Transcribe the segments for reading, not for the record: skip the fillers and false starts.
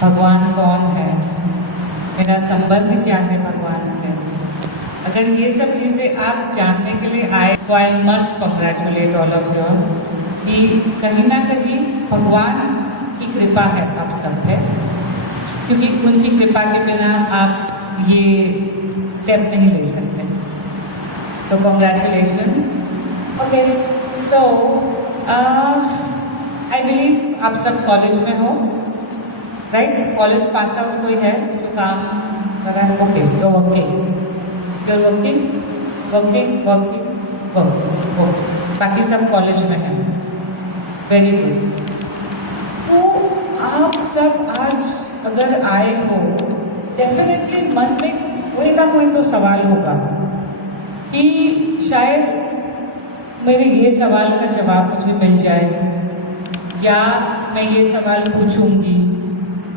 भगवान कौन है, मेरा संबंध क्या है भगवान से। अगर ये सब चीज़ें आप जानने के लिए आए तो I must congratulate all of you कि कहीं ना कहीं भगवान की कृपा है आप सब है, क्योंकि उनकी कृपा के बिना आप ये स्टेप नहीं ले सकते। सो congratulations. Okay, so I believe आप सब कॉलेज में हो, राइट? कॉलेज पास आउट कोई है जो काम कर रहा है? Okay, you working, your working, work. बाकी सब कॉलेज में हैं, वेरी गुड। तो आप सब आज अगर आए हो, डेफिनेटली मन में कोई ना कोई तो सवाल होगा कि शायद मेरे ये सवाल का जवाब मुझे मिल जाए, या मैं ये सवाल पूछूंगी,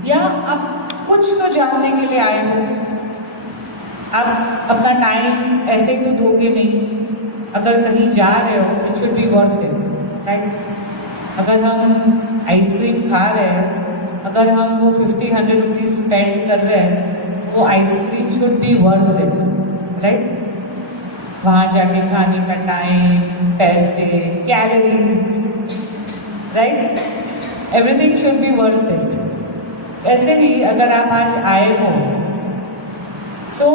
या आप कुछ तो जानने के लिए आए हो। आप अपना टाइम ऐसे ही तो दोगे नहीं। अगर कहीं जा रहे हो, it should be worth it, right? अगर हम आइसक्रीम खा रहे हैं, अगर हम वो 50-100 रुपीज़ स्पेंड कर रहे हैं, वो ice cream should be worth it, right? वहाँ जाके खाने का टाइम, पैसे, calories, right? Everything should be worth it. ऐसे ही अगर आप आज आए हो, सो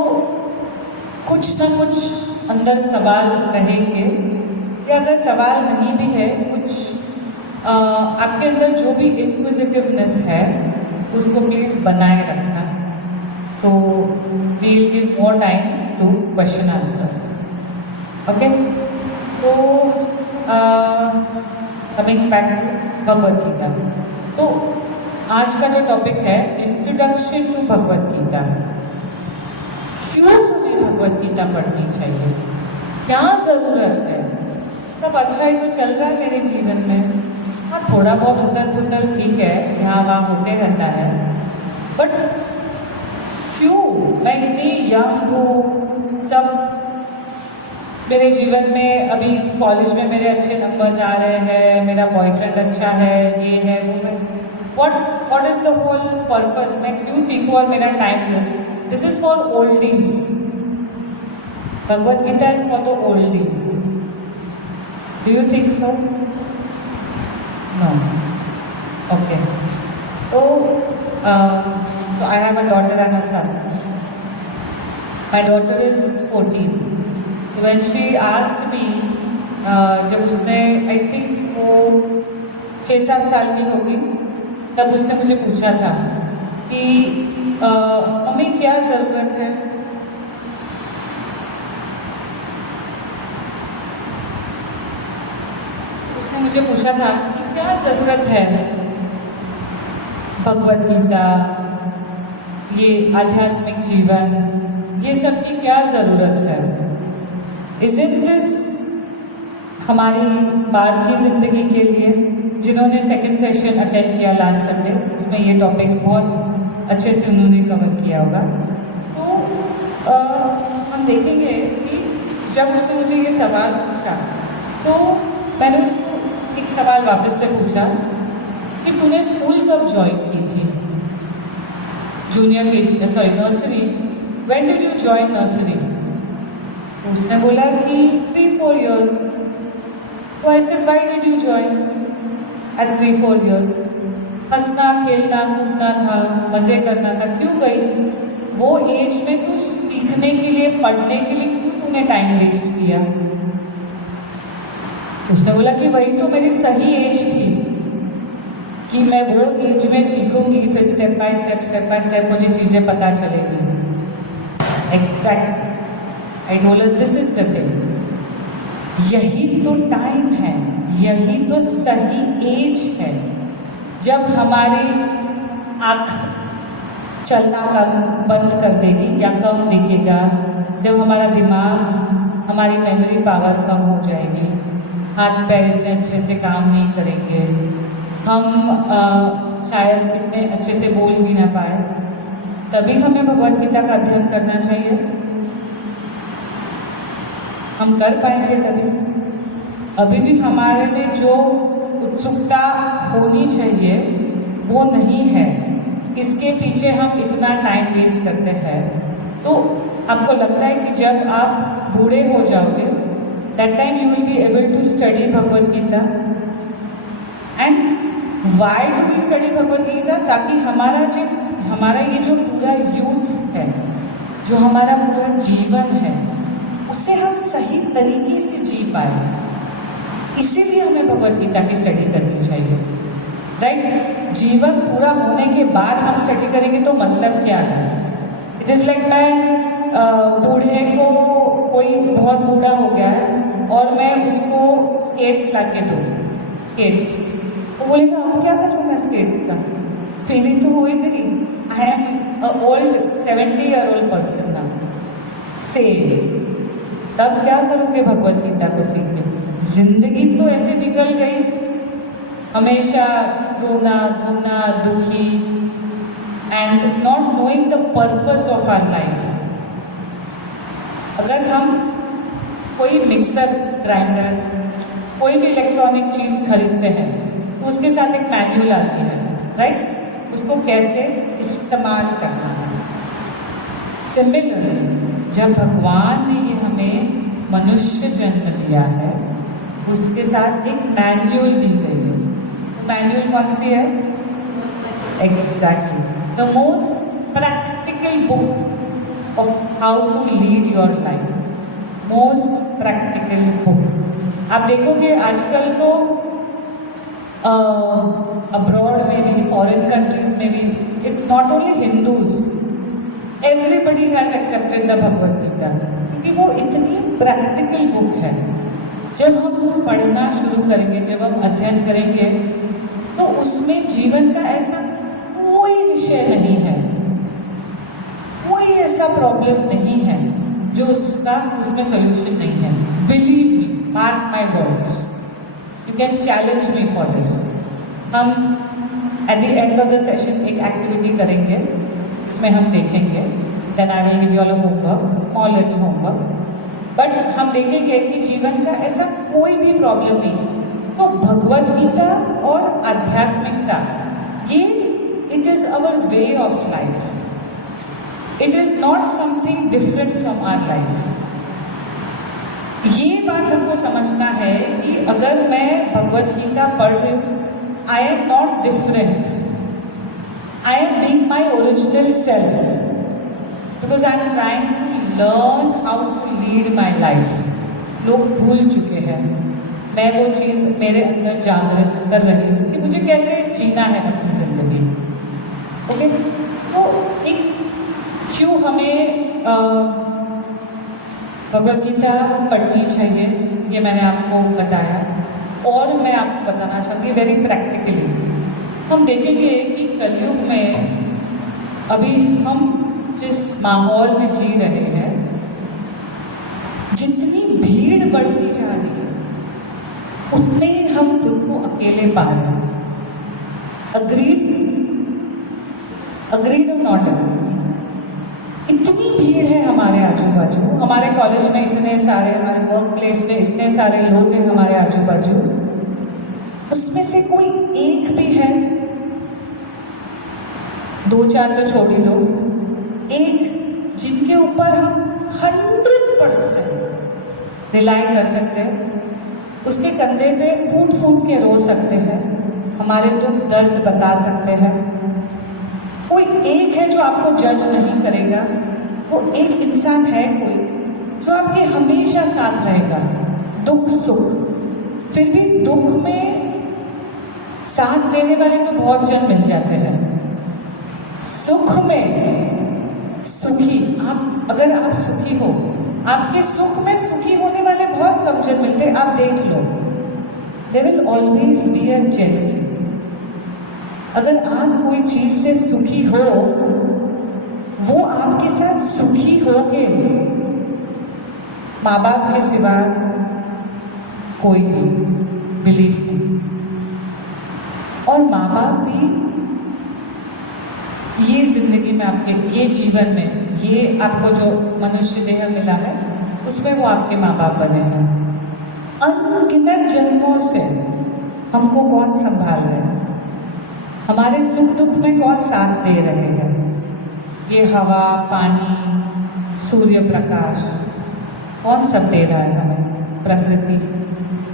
कुछ ना कुछ अंदर सवाल रहेंगे, या अगर सवाल नहीं भी है, कुछ आपके अंदर जो भी इनक्विजिटिवनेस है उसको प्लीज़ बनाए रखना। So we will give more time to question answers, okay? तो coming back to Bhagavad Gita, तो आज का जो टॉपिक है इंट्रोडक्शन टू भगवद गीता। क्यों हमें भगवद गीता पढ़नी चाहिए, क्या ज़रूरत है? सब अच्छा ही तो चल रहा है मेरे जीवन में। हाँ, थोड़ा बहुत उथल पुथल ठीक है, यहाँ वहाँ होते रहता है, बट क्यों? मैं इतनी यंग हूँ, सब मेरे जीवन में अभी कॉलेज में मेरे अच्छे नंबर्स आ रहे हैं, मेरा बॉयफ्रेंड अच्छा है, ये है वो है। What is the whole purpose? मैं क्यों सीखूँ और मेरा time use? This is for oldies. Bhagavad Gita is for the oldies. Do you think so? No? Okay. तो I have a daughter and a son. My daughter is 14। So when she asked me, जब उसने I think वो 6-7 साल की होगी, तब उसने मुझे पूछा था कि मम्मी क्या ज़रूरत है? उसने मुझे पूछा था कि क्या ज़रूरत है भगवद गीता, ये आध्यात्मिक जीवन, ये सब की क्या ज़रूरत है? Isn't this हमारी बाद की ज़िंदगी के लिए? जिन्होंने सेकंड सेशन अटेंड किया लास्ट संडे, उसमें ये टॉपिक बहुत अच्छे से उन्होंने कवर किया होगा। तो हम देखेंगे कि जब उसने मुझे ये सवाल पूछा, तो मैंने उसको एक सवाल वापस से पूछा कि तूने स्कूल कब ज्वाइन की थी? जूनियर के sorry nursery. When did you join nursery? उसने बोला कि 3-4 years। तो I said why did you join at 3-4 years? हंसना खेलना कूदना था, मज़े करना था, क्यों गई? वो एज में कुछ सीखने के लिए, पढ़ने के लिए क्यों तूने टाइम वेस्ट किया? उसने बोला कि वही तो मेरी सही एज थी कि मैं वो एज में सीखूंगी, फिर स्टेप बाय स्टेप मुझे चीज़ें पता चलेगी। Exactly, I told her this is the thing. यही तो टाइम है, यही तो सही एज है जब हमारी आँख चलना कम बंद कर देगी या कम दिखेगा, जब हमारा दिमाग, हमारी मेमोरी पावर कम हो जाएगी, हाथ पैर इतने अच्छे से काम नहीं करेंगे, हम शायद इतने अच्छे से बोल भी ना पाए। तभी हमें भगवद गीता का अध्ययन करना चाहिए। हम कर पाएंगे तभी। अभी भी हमारे में जो उत्सुकता होनी चाहिए वो नहीं है, इसके पीछे हम इतना टाइम वेस्ट करते हैं, तो आपको लगता है कि जब आप बूढ़े हो जाओगे, that time you will be able to study Bhagavad Gita. And why do we study Bhagavad Gita? ताकि हमारा ये जो पूरा यूथ है, जो हमारा पूरा जीवन है, उसे हम सही तरीके से जी पाए। इसीलिए हमें भगवद गीता की स्टडी करनी चाहिए, राइट? जीवन पूरा होने के बाद हम स्टडी करेंगे तो मतलब क्या है? इट इज़ लाइक मैं बूढ़े को, कोई बहुत बूढ़ा हो गया है और मैं उसको स्केट्स ला के दूँ, स्केट्स, वो बोलेगा अब क्या करूँगा स्केट्स का, फिर ही तो हुए नहीं। आई am a old 70-year-old person ना, से तब क्या करोगे भगवद गीता को सीख के? जिंदगी तो ऐसे निकल गई, हमेशा रोना धोना, दुखी, and not knowing the purpose of our life. अगर हम कोई मिक्सर ग्राइंडर, कोई भी इलेक्ट्रॉनिक चीज़ खरीदते हैं तो उसके साथ एक मैन्युअल आती है, राइट? उसको कैसे इस्तेमाल करना है। सिमिलरली जब भगवान ने ये हमें मनुष्य जन्म दिया है, उसके साथ एक मैन्युअल दी गई है। तो मैन्युअल कौन सी है? Exactly the most practical book of how to lead your life, most practical book. आप देखोगे आजकल तो अब्रॉड में भी, फॉरेन कंट्रीज में भी, it's not only Hindus, everybody has accepted the Bhagavad Gita, क्योंकि वो इतनी प्रैक्टिकल बुक है। जब हम पढ़ना शुरू करेंगे, जब हम अध्ययन करेंगे, तो उसमें जीवन का ऐसा कोई विषय नहीं है, कोई ऐसा प्रॉब्लम नहीं है जो उसमें सोल्यूशन नहीं है। Believe me, mark my words, you can challenge me for this. हम at the end of the session एक एक्टिविटी करेंगे, इसमें हम देखेंगे, then I will give you all a homework, small little homework, but हम देखेंगे कि जीवन का ऐसा कोई भी प्रॉब्लम नहीं। तो भगवद गीता और आध्यात्मिकता, ये it is our way of life, it is not something different from our life. ये बात हमको समझना है कि अगर मैं भगवद गीता पढ़ रही हूँ, I am not different, I am being my original self, because I am trying to learn how to lead my life. लोग भूल चुके हैं, मैं वो चीज़ मेरे अंदर जागृत कर रही हूँ कि मुझे कैसे जीना है अपनी ज़िंदगी। ओके, तो एक क्यों हमें भगवद गीता पढ़नी चाहिए, ये मैंने आपको बताया। और मैं आपको बताना चाहूँगी वेरी प्रैक्टिकली, हम देखेंगे कि कलयुग में अभी हम जिस माहौल में जी रहे हैं, जितनी भीड़ बढ़ती जा रही है, उतने हम खुद को अकेले पा रहे हैं। अग्रीड और नॉट अग्रीड? इतनी भीड़ है हमारे आजू बाजू, हमारे कॉलेज में इतने सारे, हमारे वर्क प्लेस में इतने सारे लोग हैं हमारे आजू बाजू, उसमें से कोई एक भी है, 2-4 तो छोड़ ही दो, एक जिनके ऊपर हम 100% रिलाई कर सकते हैं, उसके कंधे पे फूट फूट के रो सकते हैं, हमारे दुख दर्द बता सकते हैं। कोई एक है जो आपको जज नहीं करेगा, वो एक इंसान है कोई जो आपके हमेशा साथ रहेगा, दुख सुख। फिर भी दुख में साथ देने वाले तो बहुत जन मिल जाते हैं, सुख में सुखी, आप अगर आप सुखी हो, आपके सुख में सुखी होने वाले बहुत कम जन मिलते हैं। आप देख लो, there will always be a jealousy. अगर आप कोई चीज़ से सुखी हो, वो आपके साथ सुखी होगे, माँ बाप के सिवा कोई नहीं, बिलीव नहीं। और माँ बाप भी ये जिंदगी में आपके, ये जीवन में, ये आपको जो मनुष्य देह मिला है, उसमें वो आपके माँ बाप बने हैं। अनगिनत जन्मों से हमको कौन संभाल रहे हैं? हमारे सुख दुख में कौन साथ दे रहे हैं? ये हवा, पानी, सूर्य प्रकाश, कौन सब दे रहा है हमें? प्रकृति,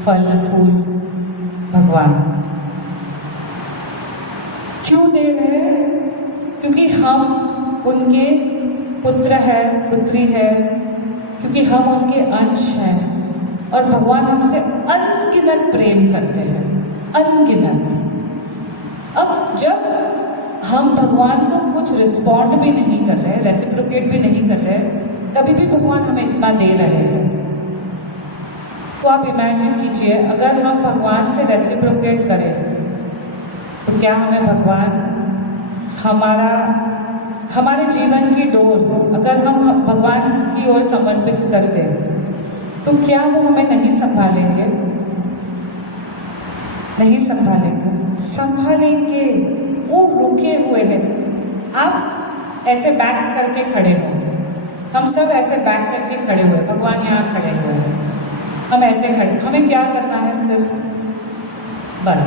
फल फूल, भगवान। क्यों दे रहे हैं? क्योंकि हम उनके पुत्र है, पुत्री है, क्योंकि हम उनके अंश हैं और भगवान हमसे अनगिनत प्रेम करते हैं, अनगिनत। अब जब हम भगवान को कुछ रिस्पॉन्ड भी नहीं कर रहे, रेसिप्रोकेट भी नहीं कर रहे, तभी भी भगवान हमें इतना दे रहे हैं। तो आप इमेजिन कीजिए, अगर हम भगवान से रेसिप्रोकेट करें तो क्या हमें भगवान हमारे जीवन की डोर अगर हम भगवान की ओर समर्पित कर दें तो क्या वो हमें नहीं संभालेंगे? नहीं संभालेंगे, संभालेंगे। वो रुके हुए हैं। आप ऐसे बैक करके खड़े हो, हम सब ऐसे बैक करके खड़े हुए, भगवान यहाँ खड़े हुए हैं, हम ऐसे खड़े। हमें क्या करना है? सिर्फ बस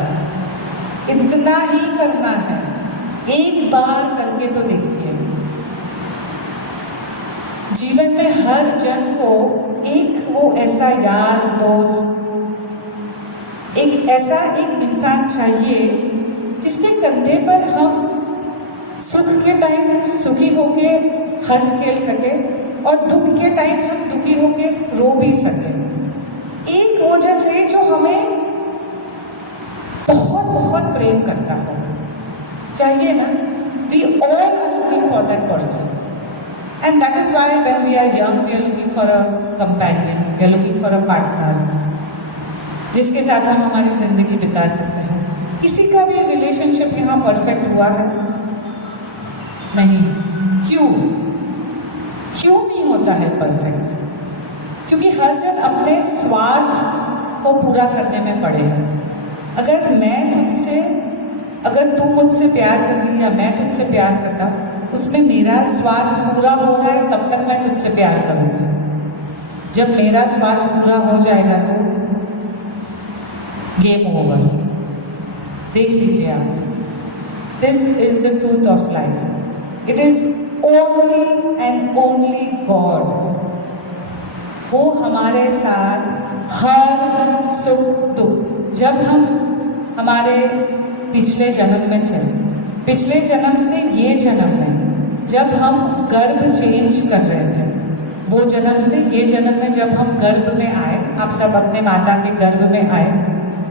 इतना ही करना है। एक बार करके तो देखिए। जीवन में हर जन को एक वो ऐसा यार, दोस्त, एक ऐसा एक इंसान चाहिए जिसके कंधे पर हम सुख के टाइम सुखी होके हंस खेल सके और दुख के टाइम हम दुखी होके रो भी सके। एक वो जन चाहिए जो हमें बहुत बहुत प्रेम करता हो। चाहिए ना? We all are looking for that person, and that is why when we are young we are looking for a companion, we are looking for a partner जिसके साथ हम हमारी जिंदगी बिता सकते हैं। किसी का भी रिलेशनशिप यहाँ परफेक्ट हुआ है? नहीं। क्यों नहीं होता है परफेक्ट? क्योंकि हर जन अपने स्वार्थ को पूरा करने में पड़े हैं। अगर तू मुझसे प्यार कर रही या मैं तुझसे प्यार करता, उसमें मेरा स्वार्थ पूरा हो रहा है, तब तक मैं तुझसे प्यार करूँगी। जब मेरा स्वार्थ पूरा हो जाएगा तो गेम ओवर। देख लीजिए आप, this is the truth of life. It is only and only God. वो हमारे साथ हर सुख दुख, जब हम हमारे पिछले जन्म में चले, पिछले जन्म से ये जन्म में जब हम गर्भ चेंज कर रहे थे, वो जन्म से ये जन्म में जब हम गर्भ में आए, आप सब अपने माता के गर्भ में आए,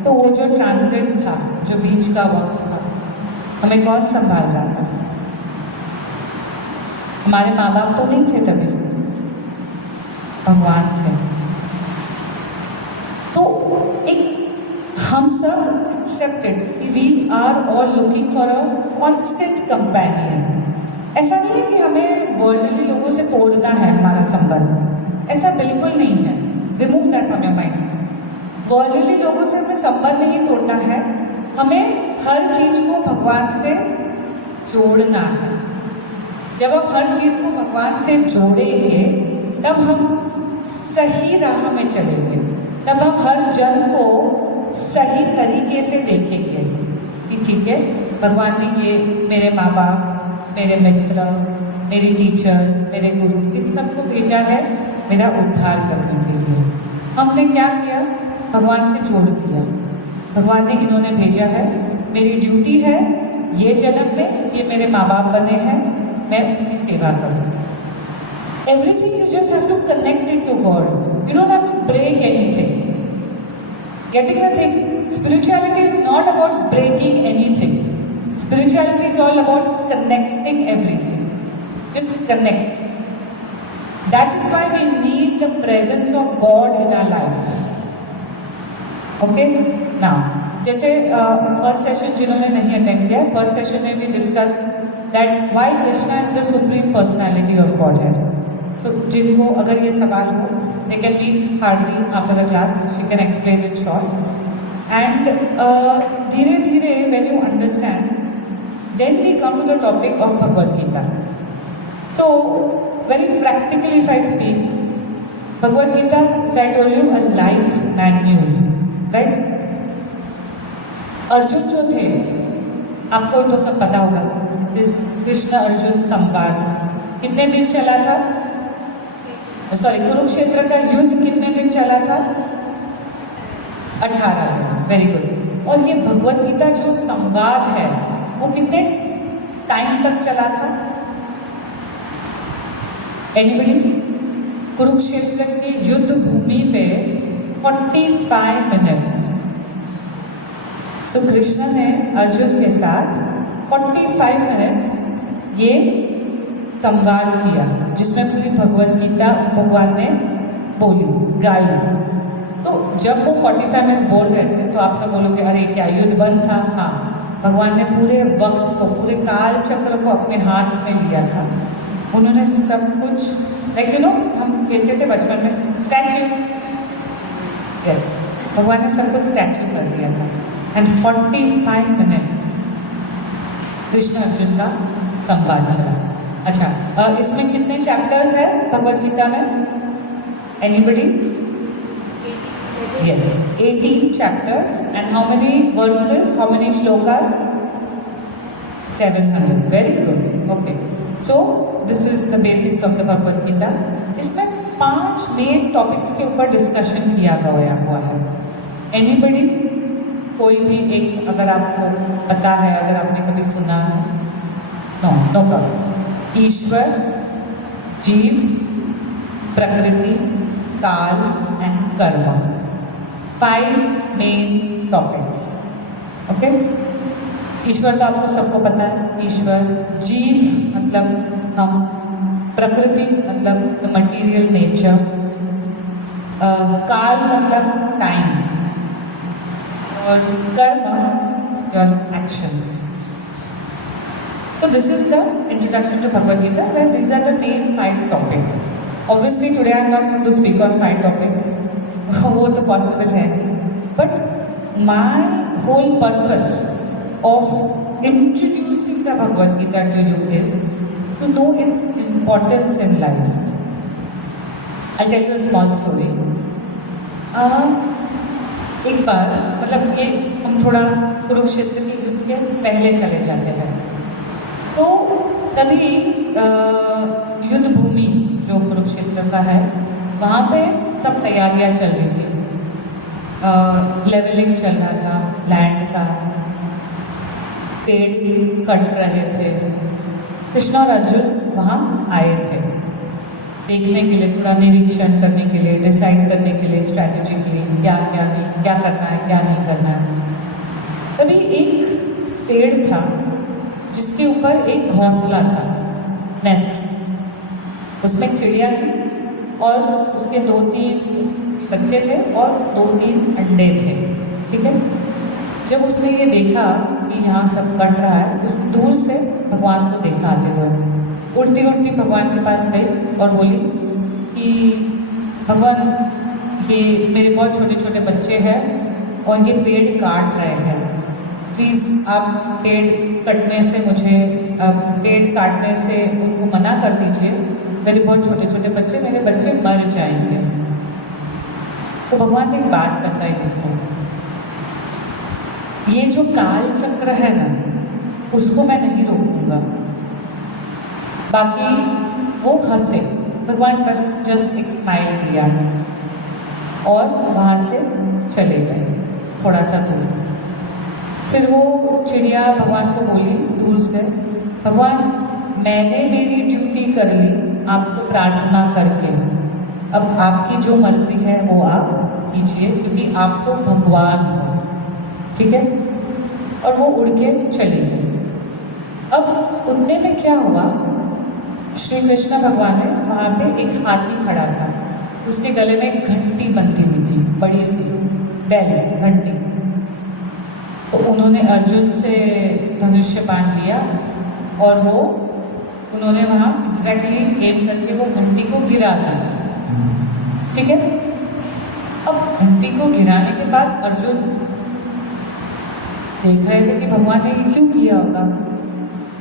तो वो जो ट्रांजिट था, जो बीच का वक्त था, हमें कौन संभाल रहा था? हमारे माँ बाप तो नहीं थे तभी, भगवान थे। तो एक हम सब accepted, we are all looking for a constant companion. ऐसा नहीं है कि हमें वर्ल्डली लोगों से तोड़ना है हमारा संबंध, ऐसा बिल्कुल नहीं है। Remove that from your mind. Worldly लोगों से हमें संबंध नहीं तोड़ना है, हमें हर चीज को भगवान से जोड़ना है। जब हम हर चीज को भगवान से जोड़ेंगे तब हम सही राह में चलेंगे, तब हम हर जन को सही तरीके से देखेंगे कि ठीक है, भगवान ने ये मेरे माँ बाप, मेरे मित्र, मेरी टीचर, मेरे गुरु, इन सबको भेजा है मेरा उद्धार करने के लिए। हमने क्या किया? भगवान से जोड़ दिया। भगवान ने इन्होंने भेजा है, मेरी ड्यूटी है ये जन्म में ये मेरे माँ बाप बने हैं, मैं उनकी सेवा करूँ। Everything you just have to connect it to God. You don't have to break anything. Getting the thing? Spirituality is not about breaking anything. Spirituality is all about connecting everything. Just connect. That is why we need the presence of God in our life. Okay? Now, जैसे first session जिन्होंने नहीं attend किया, first session में भी discuss that why Krishna is the supreme personality of godhead. So जिनको अगर ये सवाल हो, they can meet hardly after the class, she can explain in short. And धीरे धीरे when you understand, then we come to the topic of Bhagavad Gita. So very practically if I speak, Bhagavad Gita is, I told you, a life manual, right? Arjun जो थे, आपको तो सब पता होगा, जिस कृष्ण अर्जुन संवाद कितने दिन चला था? सॉरी, कुरुक्षेत्र का युद्ध कितने दिन चला था? 18 दिन। Very good. और ये भगवत गीता जो संवाद है वो कितने टाइम तक चला था? एनीबडी? कुरुक्षेत्र के युद्ध भूमि पे 45 मिनट्स। सो कृष्ण ने अर्जुन के साथ 45 मिनट्स ये संवाद किया, जिसमें पूरी भगवत गीता भगवान ने बोली, गाई। तो जब वो 45 मिनट्स बोल रहे थे तो आप सब बोलोगे अरे क्या युद्ध बंद था? हाँ, भगवान ने पूरे वक्त को, पूरे काल चक्र को अपने हाथ में लिया था। उन्होंने सब कुछ, लाइक यू नो, हम खेलते थे बचपन में स्टैच्यू, यस, भगवान ने सब कुछ स्टैच्यू कर दिया था। एंड 45 मिनट्स कृष्ण अर्जुन का संवाद चला। अच्छा, इसमें कितने चैप्टर्स है भगवत गीता में? Anybody? Yes, 18 chapters. And how many verses? How many shlokas? 700. Very good. Okay. So this is the basics of the Bhagavad Gita. इसमें 5 मेन टॉपिक्स के ऊपर डिस्कशन किया गया हुआ है। Anybody? कोई भी एक अगर आपको पता है, अगर आपने कभी सुना है? No problem. ईश्वर, जीव, प्रकृति, काल एंड कर्म। 5 मेन टॉपिक्स। ओके, ईश्वर तो आपको सबको पता है, ईश्वर। जीव मतलब हम, प्रकृति मतलब द मटीरियल नेचर, काल मतलब टाइम, और कर्म your actions. So this is the introduction to Bhagavad Gita, where these are the main 5 topics. Obviously today I am not going to speak on 5 topics. वो तो possible है नहीं. But my whole purpose of introducing the Bhagavad Gita to you is to know its importance in life. I'll tell you a small story. एक बार, मतलब ये हम थोड़ा कुरुक्षेत्र के युद्ध के पहले चले जाते हैं। तो तभी युद्ध भूमि जो कुरुक्षेत्र का है, वहाँ पे सब तैयारियाँ चल रही थी। लेवलिंग चल रहा था लैंड का, पेड़ कट रहे थे। कृष्ण और अर्जुन वहाँ आए थे देखने के लिए, थोड़ा निरीक्षण करने के लिए, डिसाइड करने के लिए स्ट्रैटेजिकली क्या क्या नहीं, क्या करना है क्या नहीं करना है। तभी एक पेड़ था जिसके ऊपर एक घोंसला था, नेस्ट। उसमें चिड़िया थी और उसके 2-3 बच्चे थे और 2-3 अंडे थे। ठीक है, जब उसने ये देखा कि यहाँ सब कट रहा है, उस दूर से भगवान को देखा आते हुए, उड़ती उड़ती भगवान के पास गई और बोली कि भगवान, ये मेरे बहुत छोटे छोटे बच्चे हैं और ये पेड़ काट रहे हैं, प्लीज़ आप पेड़ कटने से मुझे, पेड़ काटने से उनको मना कर दीजिए, मेरे बहुत छोटे छोटे बच्चे, मेरे बच्चे मर जाएंगे। तो भगवान ने एक बात बताई उसको, ये जो काल चक्र है ना, उसको मैं नहीं रोकूंगा। बाकी वो हंसे, भगवान बस जस्ट एक स्माइल दिया और वहाँ से चले गए थोड़ा सा दूर। फिर वो चिड़िया भगवान को बोली दूर से, भगवान मैंने मेरी ड्यूटी कर ली आपको प्रार्थना करके, अब आपकी जो मर्जी है वो आप कीजिए, क्योंकि आप तो भगवान हो। ठीक है, और वो उड़ के चली गई। अब उतने में क्या हुआ, श्री कृष्ण भगवान ने वहाँ पे एक हाथी खड़ा था, उसके गले में एक घंटी बंधी हुई थी, बड़ी सी बैल घंटी। तो उन्होंने अर्जुन से धनुष्य बाण लिया और वो उन्होंने वहाँ एग्जैक्टली एम करके वो घंटी को गिरा दी। ठीक है, अब घंटी को गिराने के बाद अर्जुन देख रहे थे कि भगवान ने ये क्यों किया होगा,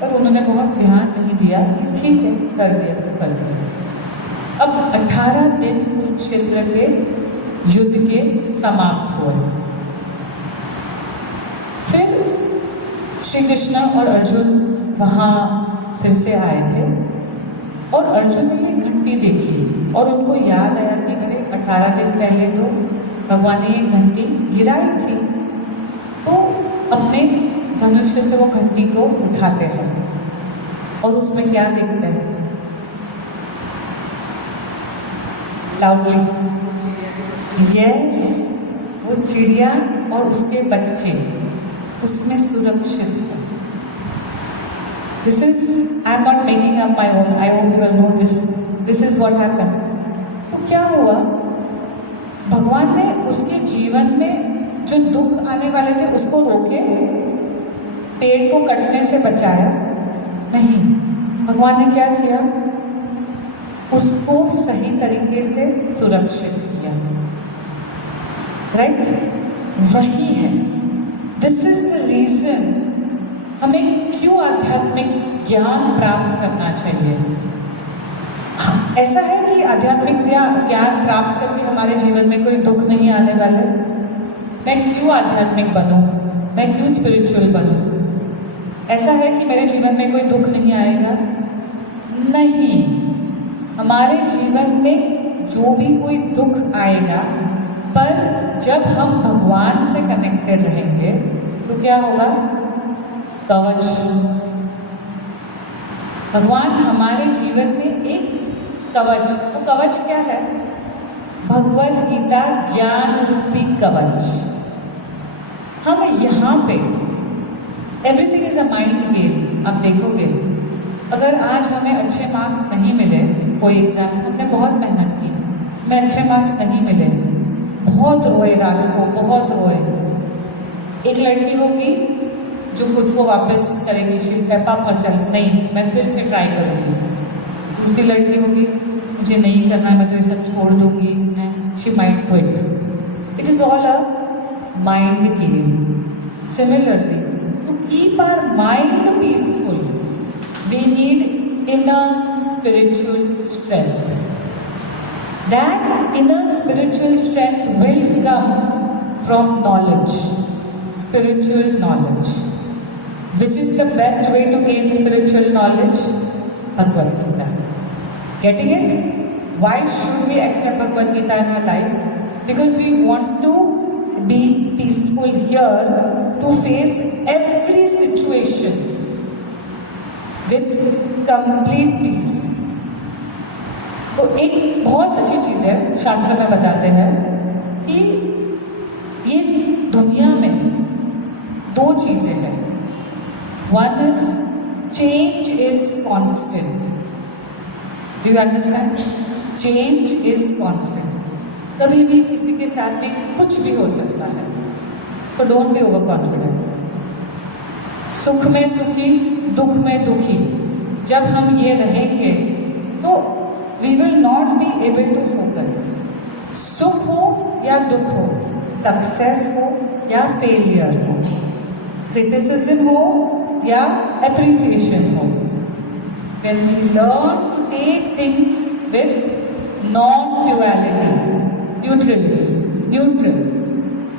पर उन्होंने बहुत ध्यान नहीं दिया कि ठीक है कर दिया तो कर दिया। अब 18 दिन कुरुक्षेत्र के युद्ध के समाप्त हुए। फिर श्री कृष्ण और अर्जुन वहाँ फिर से आए थे और अर्जुन ने ये घंटी देखी और उनको याद आया कि अरे 18 दिन पहले तो भगवान ने ये घंटी गिराई थी। तो अपने धनुष से वो घंटी को उठाते हैं और उसमें क्या दिखता है? लाउडली, यस, वो चिड़िया और उसके बच्चे उसमें सुरक्षित है। This is, I am not making up my own, I hope you all no this is what happened. तो क्या हुआ? भगवान ने उसके जीवन में जो दुख आने वाले थे उसको रोके, पेड़ को कटने से बचाया नहीं। भगवान ने क्या किया? उसको सही तरीके से सुरक्षित किया। राइट? वही है। दिस इज द रीजन हमें क्यों आध्यात्मिक ज्ञान प्राप्त करना चाहिए। ऐसा है कि आध्यात्मिक ज्ञान प्राप्त करके हमारे जीवन में कोई दुख नहीं आने वाले। मैं क्यों आध्यात्मिक बनूं? मैं क्यों स्पिरिचुअल बनूं? ऐसा है कि मेरे जीवन में कोई दुख नहीं आएगा? नहीं। हमारे जीवन में जो भी कोई दुख आएगा, पर जब हम भगवान से कनेक्टेड रहेंगे तो क्या होगा? कवच। भगवान हमारे जीवन में एक कवच, वो कवच क्या है? भगवद गीता ज्ञान रूपी कवच। हम यहाँ पे, everything is a mind game. आप देखोगे, अगर आज हमें अच्छे मार्क्स नहीं मिले कोई एग्जाम, हमने बहुत मेहनत की, हमें अच्छे मार्क्स नहीं मिले, बहुत रोए रात को, बहुत रोए। एक लड़की होगी जो खुद को वापस करेगी, शी पेप अप हरसेल्फ, नहीं मैं फिर से ट्राई करूँगी। दूसरी लड़की होगी, मुझे नहीं करना है, मैं तो ये सब छोड़ दूँगी, and she might quit. It is all a mind game. Similarly, to keep our mind peaceful, we need inner spiritual strength. That inner spiritual strength will come from knowledge, spiritual knowledge. Which is the best way to gain spiritual knowledge? Bhagavad Gita. Getting it? Why should we accept Bhagavad Gita in our life? Because we want to be peaceful here, to face every situation with complete peace. तो एक बहुत अच्छी चीज़ है, शास्त्र में बताते हैं कि ये दुनिया में दो चीज़ें हैं। One is change is constant. Do you understand? Change is constant. कभी भी किसी के साथ में कुछ भी हो सकता है, so don't be over confident. सुख में सुखी, दुख में दुखी, जब हम ये रहेंगे तो we will not be able to focus. सुख हो या दुख हो, सक्सेस हो या फेलियर हो, क्रिटिसिज्म हो या एप्रिसिएशन हो, when we learn to take things with non-duality, neutral।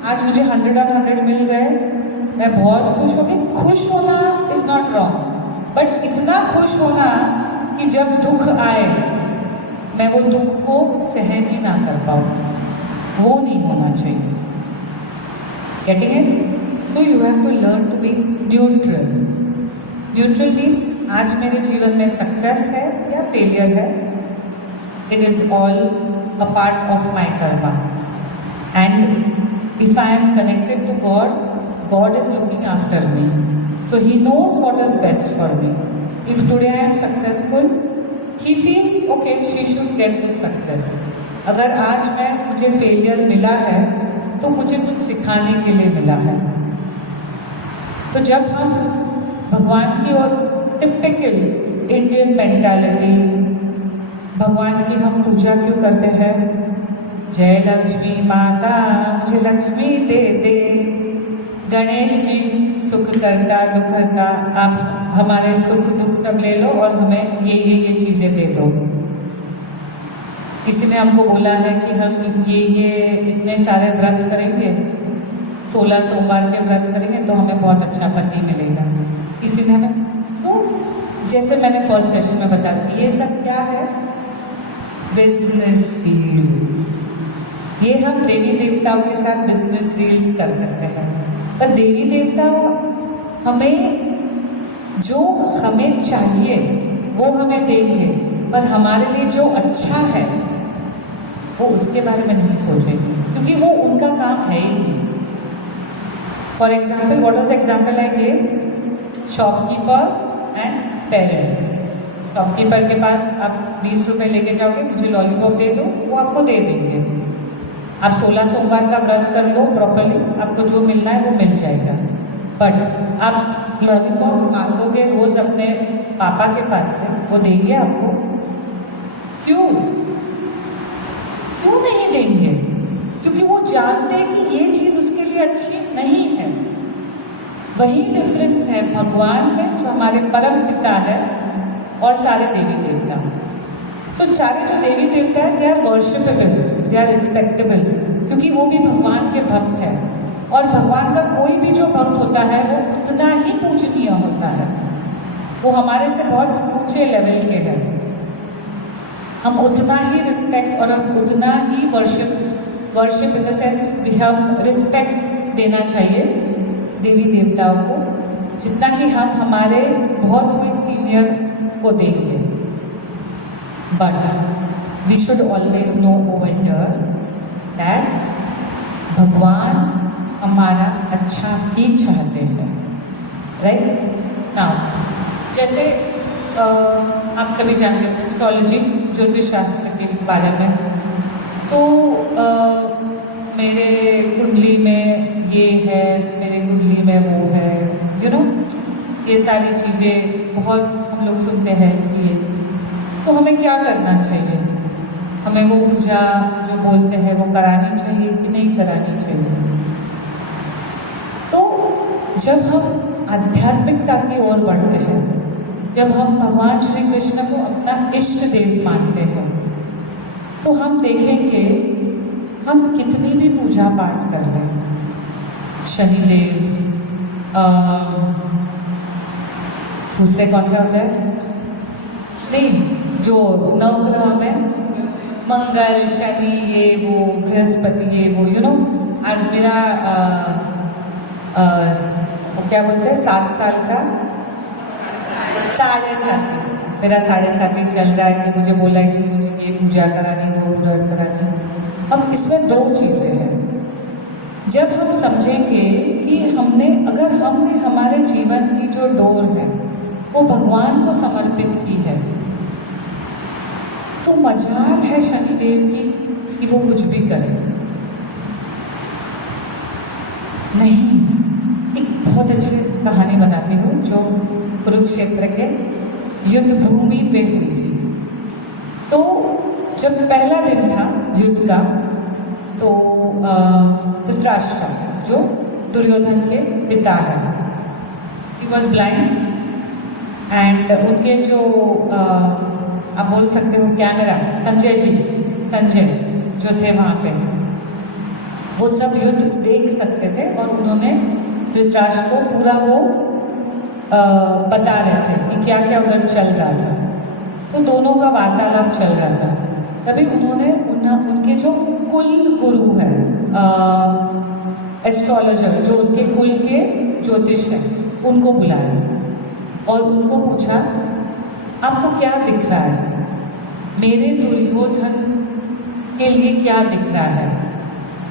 आज मुझे 100 मिल गए, मैं बहुत खुश हो गई। खुश होना इज नॉट रॉन्ग, बट इतना खुश होना कि जब दुख आए मैं वो दुख को सहन ही ना कर पाऊँ, वो नहीं होना चाहिए। Getting it? So you have to learn to be neutral. Neutral means आज मेरे जीवन में सक्सेस है या फेलियर है, it is all a part of my karma. And if I am connected to God, God is looking after me, so He knows what is best for me. If today I am successful, He feels okay, she should get this success. अगर आज मुझे failure मिला है तो मुझे कुछ सिखाने के लिए मिला है। तो जब हम भगवान की ओर, टिपिकल इंडियन मेंटालिटी, भगवान की हम पूजा क्यों करते हैं? जय लक्ष्मी माता मुझे लक्ष्मी दे दे, गणेश जी सुख करता दुख करता, आप हमारे सुख दुख सब ले लो और हमें ये चीज़ें दे दो। किसी ने हमको बोला है कि हम ये इतने सारे व्रत करेंगे, 16 सोमवार के व्रत करेंगे तो हमें बहुत अच्छा पति मिलेगा। किसी ने हमें जैसे मैंने फर्स्ट सेशन में बताया, ये सब क्या है? Business deal. ये हम देवी देवताओं के साथ बिजनेस डील्स कर सकते हैं, पर देवी देवता जो हमें चाहिए वो हमें देंगे, पर हमारे लिए जो अच्छा है वो उसके बारे में नहीं सोचेंगे, क्योंकि वो उनका काम है ही नहीं। For example, what was example I gave? Shopkeeper and parents. Shopkeeper के पास आप 20 रुपये लेके जाओगे, मुझे लॉलीपॉप दे दो, वो आपको दे देंगे। आप 16 सोमवार का व्रत कर लो प्रॉपरली, आपको जो मिलना है वो मिल जाएगा। बट आप लॉलीपॉप मांगोगे रोज अपने पापा के पास से, वो देंगे आपको? क्यों नहीं देंगे? क्योंकि वो जानते हैं कि ये चीज उसके लिए अच्छी नहीं है। वही डिफरेंस है भगवान में, जो हमारे परम पिता है, और सारे देवी देवता। तो सारे जो देवी देवता है, they are worshipable, they are respectable, क्योंकि वो भी भगवान के भक्त है। और भगवान का कोई भी जो भक्त होता है वो उतना ही पूजनीय होता है, वो हमारे से बहुत ऊंचे लेवल के हैं। हम उतना ही रिस्पेक्ट और हम उतना ही वर्शिप इन द सेंस भी हम रिस्पेक्ट देना चाहिए देवी देवताओं को, जितना कि हम हमारे बहुत कोई सीनियर को देंगे। But we should always know over here that भगवान हमारा अच्छा ही चाहते हैं, राइट नाउ। जैसे आप सभी जानते हैं एस्ट्रोलॉजी, ज्योतिष शास्त्र के बारे में, तो मेरे कुंडली में ये है, मेरे कुंडली में वो है, यू नो, ये सारी चीज़ें बहुत हम लोग सुनते हैं ये। तो हमें क्या करना चाहिए? हमें वो पूजा जो बोलते हैं वो करानी चाहिए कि नहीं करानी चाहिए? तो जब हम आध्यात्मिकता की ओर बढ़ते हैं, जब हम भगवान श्री कृष्ण को अपना इष्ट देव मानते हैं, तो हम देखेंगे हम कितनी भी पूजा पाठ कर लें, शनिदेव, दूसरे कौन सा होता है, नहीं, जो नवग्रह में मंगल, शनि, ये वो, बृहस्पति, ये वो, यू नो। आज मेरा वो क्या बोलते हैं, 7 साल का 7.5 मेरा 7.5 चल रहा है कि मुझे बोला कि मुझे ये पूजा करानी, वो पूजा करानी। अब इसमें 2 चीज़ें हैं। जब हम समझेंगे कि अगर हमने हमारे जीवन की जो डोर है वो भगवान को समर्पित की है, तो मजाल है शनिदेव की कि वो कुछ भी करे नहीं। एक बहुत अच्छी कहानी बताती हूँ जो कुरुक्षेत्र के युद्ध भूमि पे हुई थी। तो जब पहला दिन था युद्ध का, तो धृतराष्ट्र, जो दुर्योधन के पिता है, ही वॉज ब्लाइंड, एंड उनके जो आप बोल सकते हो कैमरा, संजय जो थे वहाँ पे, वो सब युद्ध देख सकते थे, और उन्होंने धृतराष्ट्र को पूरा वो बता रहे थे कि क्या क्या उधर चल रहा था। तो दोनों का वार्तालाप चल रहा था। तभी उन्होंने उनके जो कुल गुरु है, एस्ट्रोलॉजर, जो उनके कुल के ज्योतिष हैं, उनको बुलाया और उनको पूछा, आपको क्या दिख रहा है? मेरे दुर्योधन के लिए क्या दिख रहा है?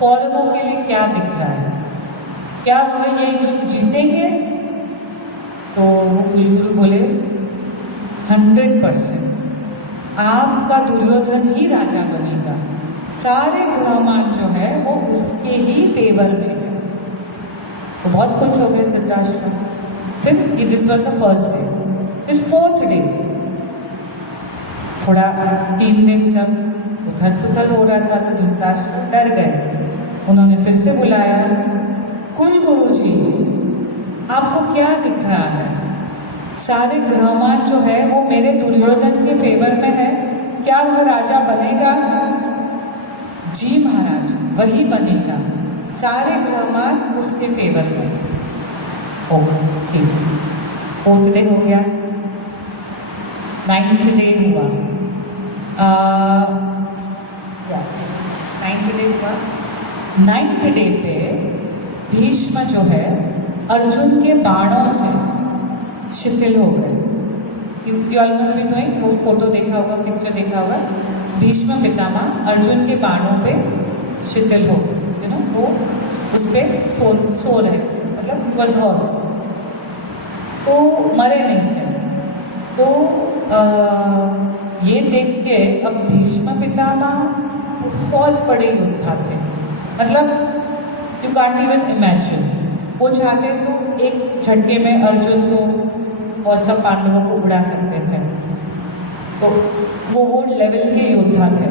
कौरवों के लिए क्या दिख रहा है? क्या वह ये युद्ध जीतेंगे? तो वो कुलगुरु बोले 100% आपका दुर्योधन ही राजा बनेगा, सारे ग्रहमान जो है वो उसके ही फेवर में है। तो बहुत खुश हो गए धृतराष्ट्र। फिर this was the first day. फिर 4th डे थोड़ा 3 दिन सब उथल पुथल हो रहा था, तो धृतराष्ट्र डर गए। उन्होंने फिर से बुलाया, कुलगुरु जी आपको क्या दिख रहा है? सारे ग्रहमान जो है वो मेरे दुर्योधन के फेवर में है, क्या वह राजा बनेगा? जी महाराज, वही बनेगा, सारे ग्रहमान उसके फेवर में। ओ ठीक। 4th डे हो गया, 9th डे हुआ, 9th डे हुआ। 9th डे पे भीष्म जो है अर्जुन के बाणों से शिथिल हो गए। यू ऑलमोस्ट भी तो वो फोटो देखा होगा, पिक्चर देखा होगा, भीष्म पितामह अर्जुन के बाणों पे शिथिल हो गए, यू नो, वो उस पर सो रहे थे, मतलब वॉज हर्ट, तो मरे नहीं थे। तो ये देख के अब भीष्म पितामह बहुत बड़े योद्धा थे, मतलब यू कांट इवन इमेजिन। वो चाहते तो एक झटके में अर्जुन को और सब पांडवों को उड़ा सकते थे, तो वो लेवल के योद्धा थे।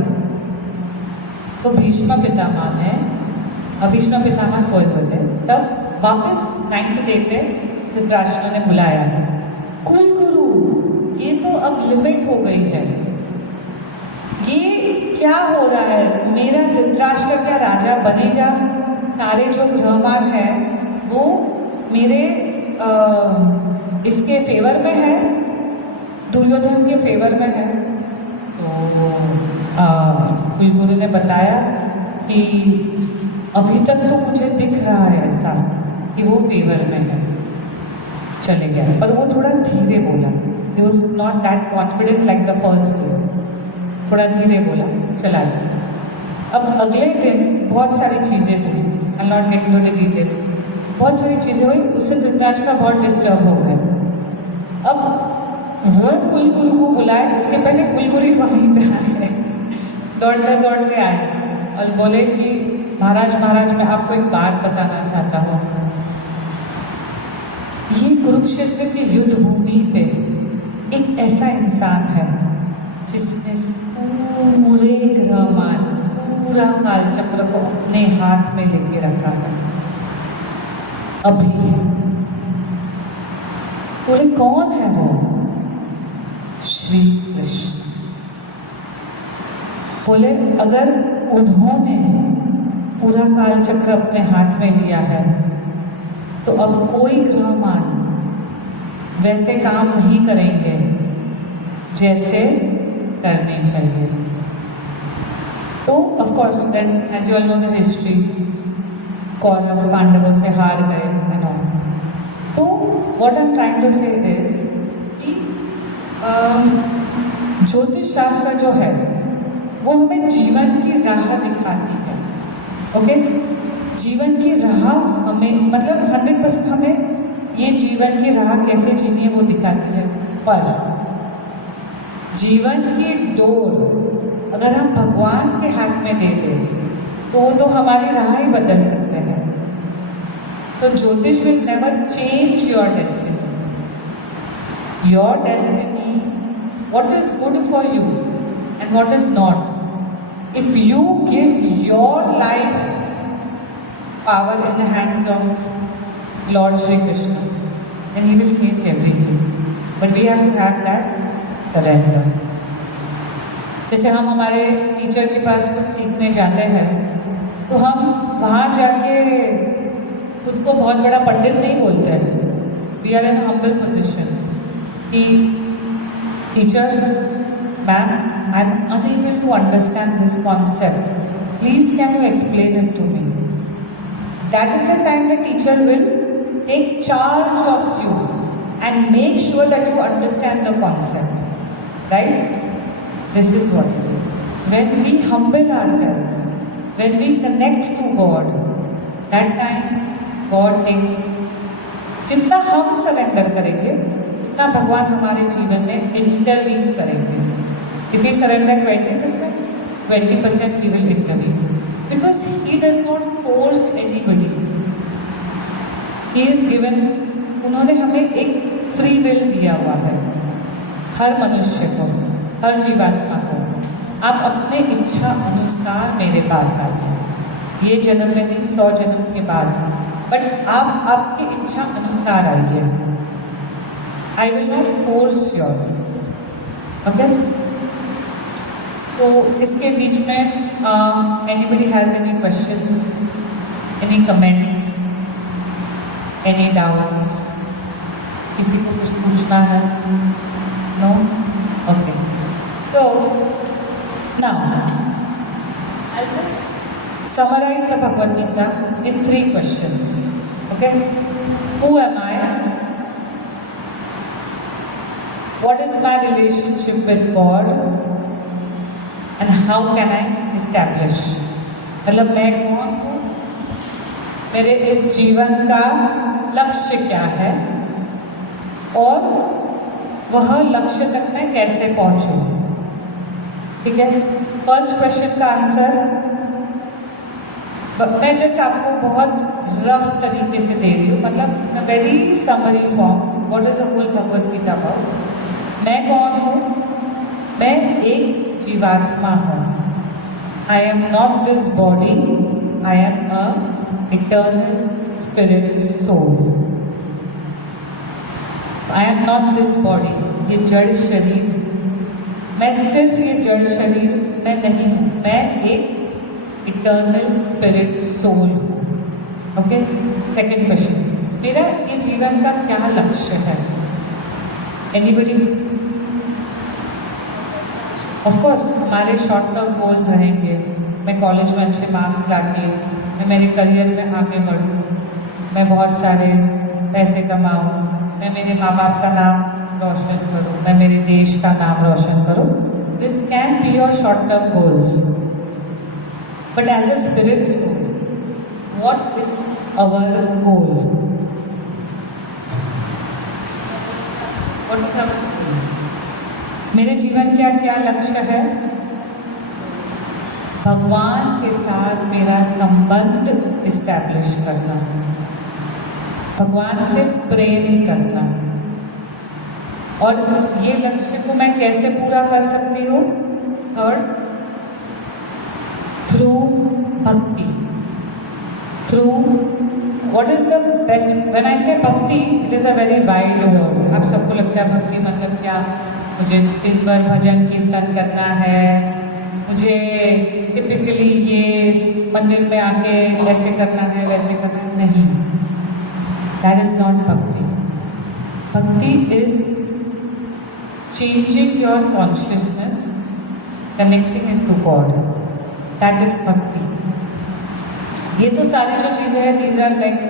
तो भीष्म पितामह सोए हुए थे, तब वापस 9th डे पे धृतराष्ट्र ने बुलाया, कुलगुरु ये तो अब लिमिट हो गई है, ये क्या हो रहा है, मेरा धृतराष्ट्र क्या राजा बनेगा? सारे जो ग्रहमान हैं वो मेरे इसके फेवर में है, दुर्योधन के फेवर में है। तो कुलगुरु ने बताया कि अभी तक तो मुझे दिख रहा है ऐसा कि वो फेवर में है, चले गया। पर वो थोड़ा धीरे बोला, he was not that confident like the first day, थोड़ा धीरे बोला, चला गया। अब अगले दिन बहुत सारी चीज़ें हुई, I not get into the details, बहुत सारी चीज़ें हुई, उससे धृतराष्ट्र बहुत डिस्टर्ब हो गए। अब वो कुलगुरु को बुलाए, उसके पहले कुलगुरु वहीं पे आए, दौड़ते आए और बोले कि महाराज मैं आपको एक बात बताना चाहता हूँ। ये कुरुक्षेत्र के युद्ध भूमि पे एक ऐसा इंसान है जिसने पूरे ग्रहमान, पूरा काल चक्र को अपने हाथ में लेके रखा है। अभी बोले कौन है वो? श्री कृष्ण। बोले अगर उन्होंने पूरा काल चक्र अपने हाथ में लिया है तो अब कोई ग्रहमान वैसे काम नहीं करेंगे जैसे करने चाहिए। तो of course then as you all know the history, Kaurava पांडवों से हार गए एंड ऑल। तो what I am trying to say is कि ज्योतिष शास्त्र जो है वो हमें जीवन की राह दिखाती है। ओके, जीवन की राह हमें, मतलब 100% हमें ये जीवन की राह कैसे जीनी है वो दिखाती है। पर जीवन की डोर अगर हम भगवान के हाथ में दे दें तो वो तो हमारी राह ही बदल सकते हैं। सो ज्योतिष will never change your destiny. Your destiny, what is good for you and what is not. If you give your life power in the hands of Lord Shri Krishna, then He will change everything. But we have to have that surrender. जैसे हम हमारे teacher के पास कुछ सीखने जाते हैं तो हम वहाँ जाके खुद को बहुत बड़ा पंडित नहीं बोलते हैं। We are in a humble position. कि Teacher, ma'am, I am unable to understand this concept. Please can you explain it to me? That is the time the teacher will take charge of you and make sure that you understand the concept. Right? This is what it is. When we humble ourselves, when we connect to God, that time God takes, जितना हम surrender करेंगे उतना भगवान हमारे जीवन में intervene करेंगे। If we surrender 20% He will intervene, because He does not force anybody. He is given, उन्होंने हमें एक फ्री विल दिया हुआ है, हर मनुष्य को, हर जीवात्मा को। आप अपने इच्छा अनुसार मेरे पास आइए, ये जन्म में नहीं, 100 जन्म के बाद, बट आप आपकी इच्छा अनुसार आइए। I will not force you. Okay? So इसके बीच में anybody has any questions, any comments, any doubts? किसी को कुछ पूछना है? No? Okay, so now I'll just summarize the Bhagavad Gita in 3 questions. Okay? Who am I? What is my relationship with God? And how can I establish? मतलब मैं कौन हूँ? मेरे इस जीवन का लक्ष्य क्या है? और वह लक्ष्य तक मैं कैसे पहुँचूँ? ठीक है? फर्स्ट क्वेश्चन का आंसर मैं जस्ट आपको बहुत रफ तरीके से दे रही हूँ, मतलब very summary form. What is the whole Bhagavad Gita about? मैं कौन हूँ? मैं एक जीवात्मा हूँ. I am not this body, I am a eternal spirit soul. I am not this body, ये जड़ शरीर, मैं सिर्फ ये जड़ शरीर मैं नहीं हूँ, मैं एक इटर्नल स्पिरिट सोल हूँ. ओके, सेकेंड क्वेश्चन, मेरा ये जीवन का क्या लक्ष्य है? एनीबडी? ऑफ कोर्स हमारे शॉर्ट टर्म गोल्स रहेंगे. मैं कॉलेज में अच्छे मार्क्स लाके मैं मेरे करियर में आगे बढ़ूँ, मैं बहुत सारे पैसे कमाऊँ, मैं मेरे माँ बाप का नाम रोशन करूँ, मैं मेरे देश का नाम रोशन करूँ. This can be your short term goals. But as a spirit soul, what is our goal? What is our goal? मेरे जीवन का क्या लक्ष्य है? भगवान के साथ मेरा संबंध इस्टेब्लिश करना, भगवान से प्रेम करना. और ये लक्ष्य को मैं कैसे पूरा कर सकती हूँ? थर्ड, थ्रू भक्ति. Through what is the best? When I से भक्ति, it is a very wide word. आप सबको लगता है भक्ति मतलब क्या? मुझे दिन भर भजन कीर्तन करना है, मुझे टिपिकली ये मंदिर में आके ऐसे करना है वैसे करना है. नहीं, दैट इज नॉट भक्ति. भक्ति is changing your consciousness, connecting it to God. That is bhakti. ये तो सारी जो चीज़ें हैं, these are like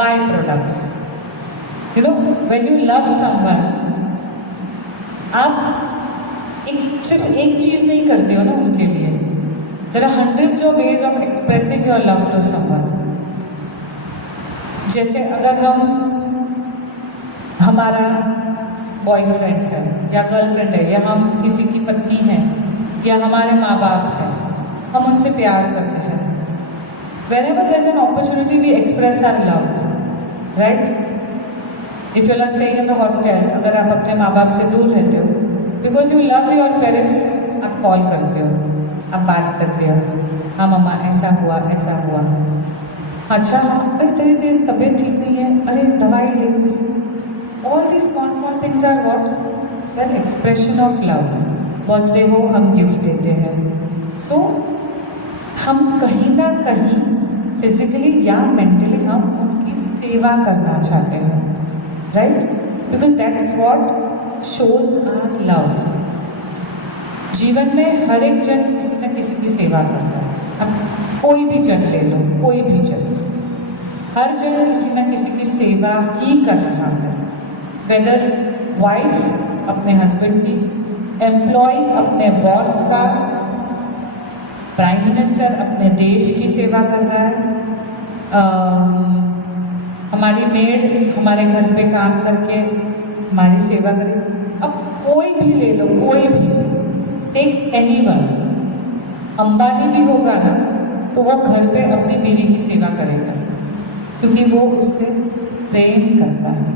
by products. You know, when you love someone, आप सिर्फ एक चीज़ नहीं करते हो ना उनके लिए. There are hundreds of ways of expressing your love to someone. जैसे अगर हमारा बॉयफ्रेंड है या गर्लफ्रेंड है, या हम किसी की पत्नी हैं, या हमारे माँ बाप हैं, हम उनसे प्यार करते हैं. Whenever there's an opportunity, we express our love, right? If you are staying in the hostel, अगर आप अपने माँ बाप से दूर रहते हो, because you love your parents, आप कॉल करते हो, आप बात करते हो. हाँ मम्मा, ऐसा हुआ ऐसा हुआ. अच्छा, अरे तेरी तबीयत ठीक नहीं है, अरे दवाई ले. All these small things are what? They are expression of love. Birthday हो, हम गिफ्ट देते हैं. So हम कहीं ना कहीं फिजिकली या मेंटली हम उनकी सेवा करना चाहते हैं, right? Because that's what shows our love. जीवन में हर एक जन किसी न किसी की सेवा कर रहा है. अब कोई भी जन ले लो, कोई भी जन, हर जन किसी न किसी की सेवा ही कर रहा है. वेदर वाइफ अपने हस्बैंड की, एम्प्लॉय अपने बॉस का, प्राइम मिनिस्टर अपने देश की सेवा कर रहा है, हमारी मेड हमारे घर पे काम करके हमारी सेवा करे. अब कोई भी ले लो, कोई भी, टेक एनीवन. अंबानी भी होगा ना तो वो घर पे अपनी बीवी की सेवा करेगा, क्योंकि वो उससे प्रेम करता है.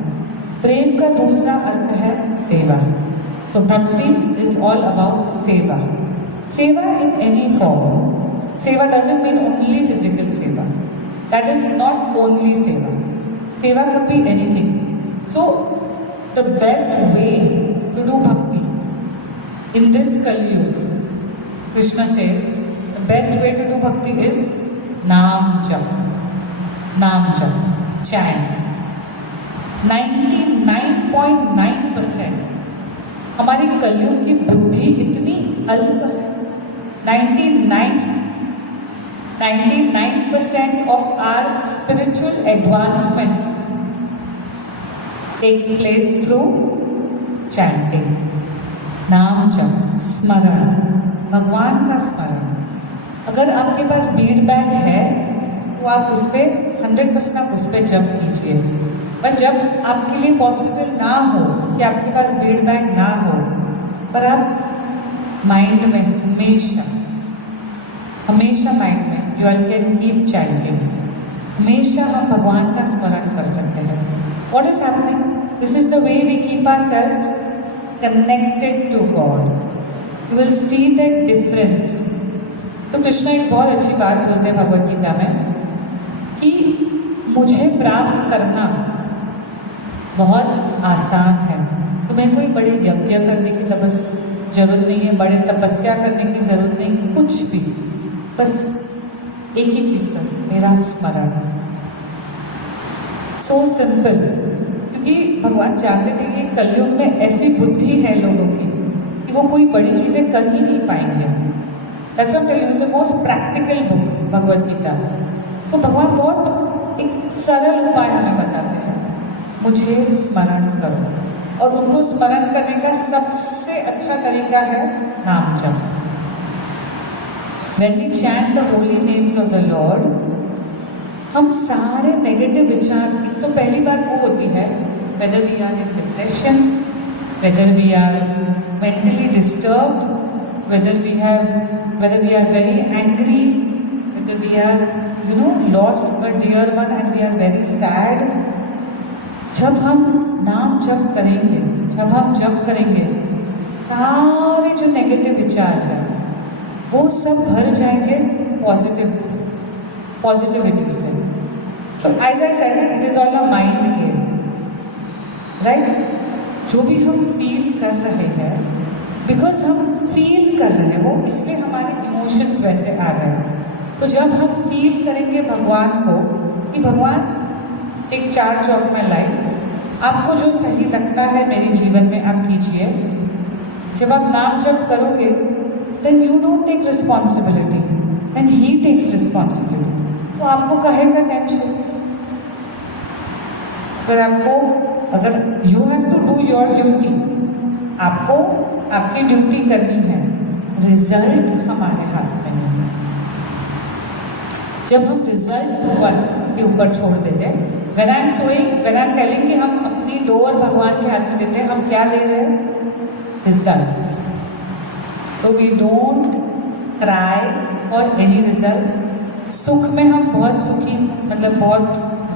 प्रेम का दूसरा अर्थ है सेवा. सो भक्ति इज ऑल अबाउट सेवा. सेवा इन एनी फॉर्म. सेवा डजंट मीन ओनली फिजिकल सेवा. दैट इज नॉट ओनली सेवा. सेवा could be anything. So the best way to do bhakti in this Kali Yuga, Krishna says the best way to do bhakti is Naam Jap. Naam Jap, chant. 99.9% हमारी कलयुग की बुद्धि इतनी अल्प है। 99% of our spiritual advancement takes place through chanting, नाम जप, स्मरण, भगवान का स्मरण। अगर आपके पास भीड़ बैग है तो आप उस पर 100% आप उस पर जप कीजिए। पर जब आपके लिए पॉसिबल ना हो कि आपके पास भीड़ बैग ना हो, पर आप माइंड में हमेशा माइंड में you all can keep chanting. हमेशा हम भगवान का स्मरण कर सकते हैं। What is happening? This is the way we keep ourselves connected to God. You will see that difference. तो कृष्ण एक बहुत अच्छी बात बोलते हैं भगवद गीता में कि मुझे प्राप्त करना बहुत आसान है। तुम्हें कोई बड़े यज्ञ करने की जरूरत नहीं है, बड़े तपस्या करने की जरूरत नहीं, कुछ भी, बस एक ही चीज़ करो, मेरा स्मरण। So simple. क्योंकि भगवान जानते थे कि कलयुग में ऐसी बुद्धि है लोगों की कि वो कोई बड़ी चीज़ें कर ही नहीं पाएंगे। That's what tell you, it's a most practical book Bhagavad Gita. तो भगवान बहुत एक सरल उपाय हमें बताते हैं, मुझे स्मरण करो। और उनको स्मरण करने का सबसे अच्छा तरीका है नाम जप। When we chant the holy names of the Lord, हम सारे नेगेटिव विचार, एक तो पहली बात वो होती है, whether we are in depression, whether we are mentally disturbed, whether we are very angry, whether we have lost a dear one and we are very sad. जब हम नाम जप करेंगे, सारे जो नेगेटिव विचार है वो सब भर जाएंगे पॉजिटिविटी से। तो as I said, it is all a mind game, right? जो भी हम फील कर रहे हैं, बिकॉज हम फील कर रहे हैं वो, इसलिए हमारे इमोशंस वैसे आ रहे हैं। तो जब हम फील करेंगे भगवान को कि भगवान take charge of my life, आपको जो सही लगता है मेरे जीवन में आप कीजिए। जब आप नाम जप करोगे, then you don't take responsibility, and he takes responsibility. तो आपको कहेगा टेंशन। अगर you have to do your duty, आपको आपकी ड्यूटी करनी है, रिजल्ट हमारे हाथ में नहीं है। जब हम रिजल्ट भगवान के ऊपर छोड़ देते हैं, when I'm telling कि हम अपनी डोर भगवान के हाथ में देते हैं, हम क्या दे रहे हैं? Results. So we don't cry for any results. सुख में हम बहुत सुखी, मतलब बहुत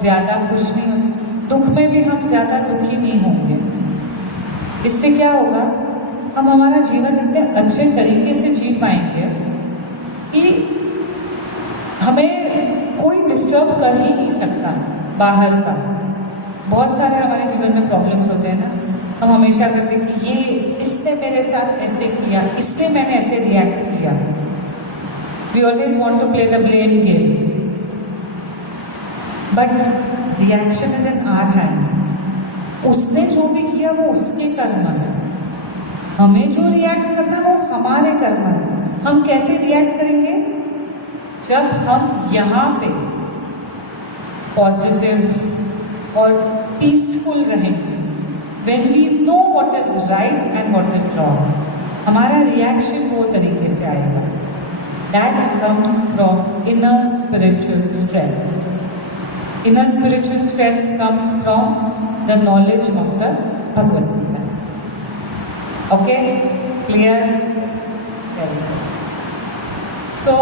ज़्यादा खुश नहीं होंगे, दुख में भी हम ज़्यादा दुखी नहीं होंगे। इससे क्या होगा? हम हमारा जीवन इतने अच्छे तरीके से जी पाएंगे कि हमें कोई डिस्टर्ब कर ही नहीं सकता बाहर का। बहुत सारे हमारे जीवन में प्रॉब्लम्स होते हैं ना, हम हमेशा कहते हैं कि ये इसने मेरे साथ ऐसे किया, इसने मैंने ऐसे रिएक्ट किया। We always want to play the blame game, but reaction is in our hands. उसने जो भी किया वो उसके कर्म है, हमें जो रिएक्ट करना वो हमारे कर्म है। हम कैसे रिएक्ट करेंगे? जब हम यहाँ पे पॉजिटिव और पीसफुल रहेंगे, when we know what is right and what is wrong, हमारा रिएक्शन वो तरीके से आएगा। That comes from inner spiritual strength. Inner spiritual strength comes from the knowledge of the Bhagavad Gita. Okay, clear? Very good. So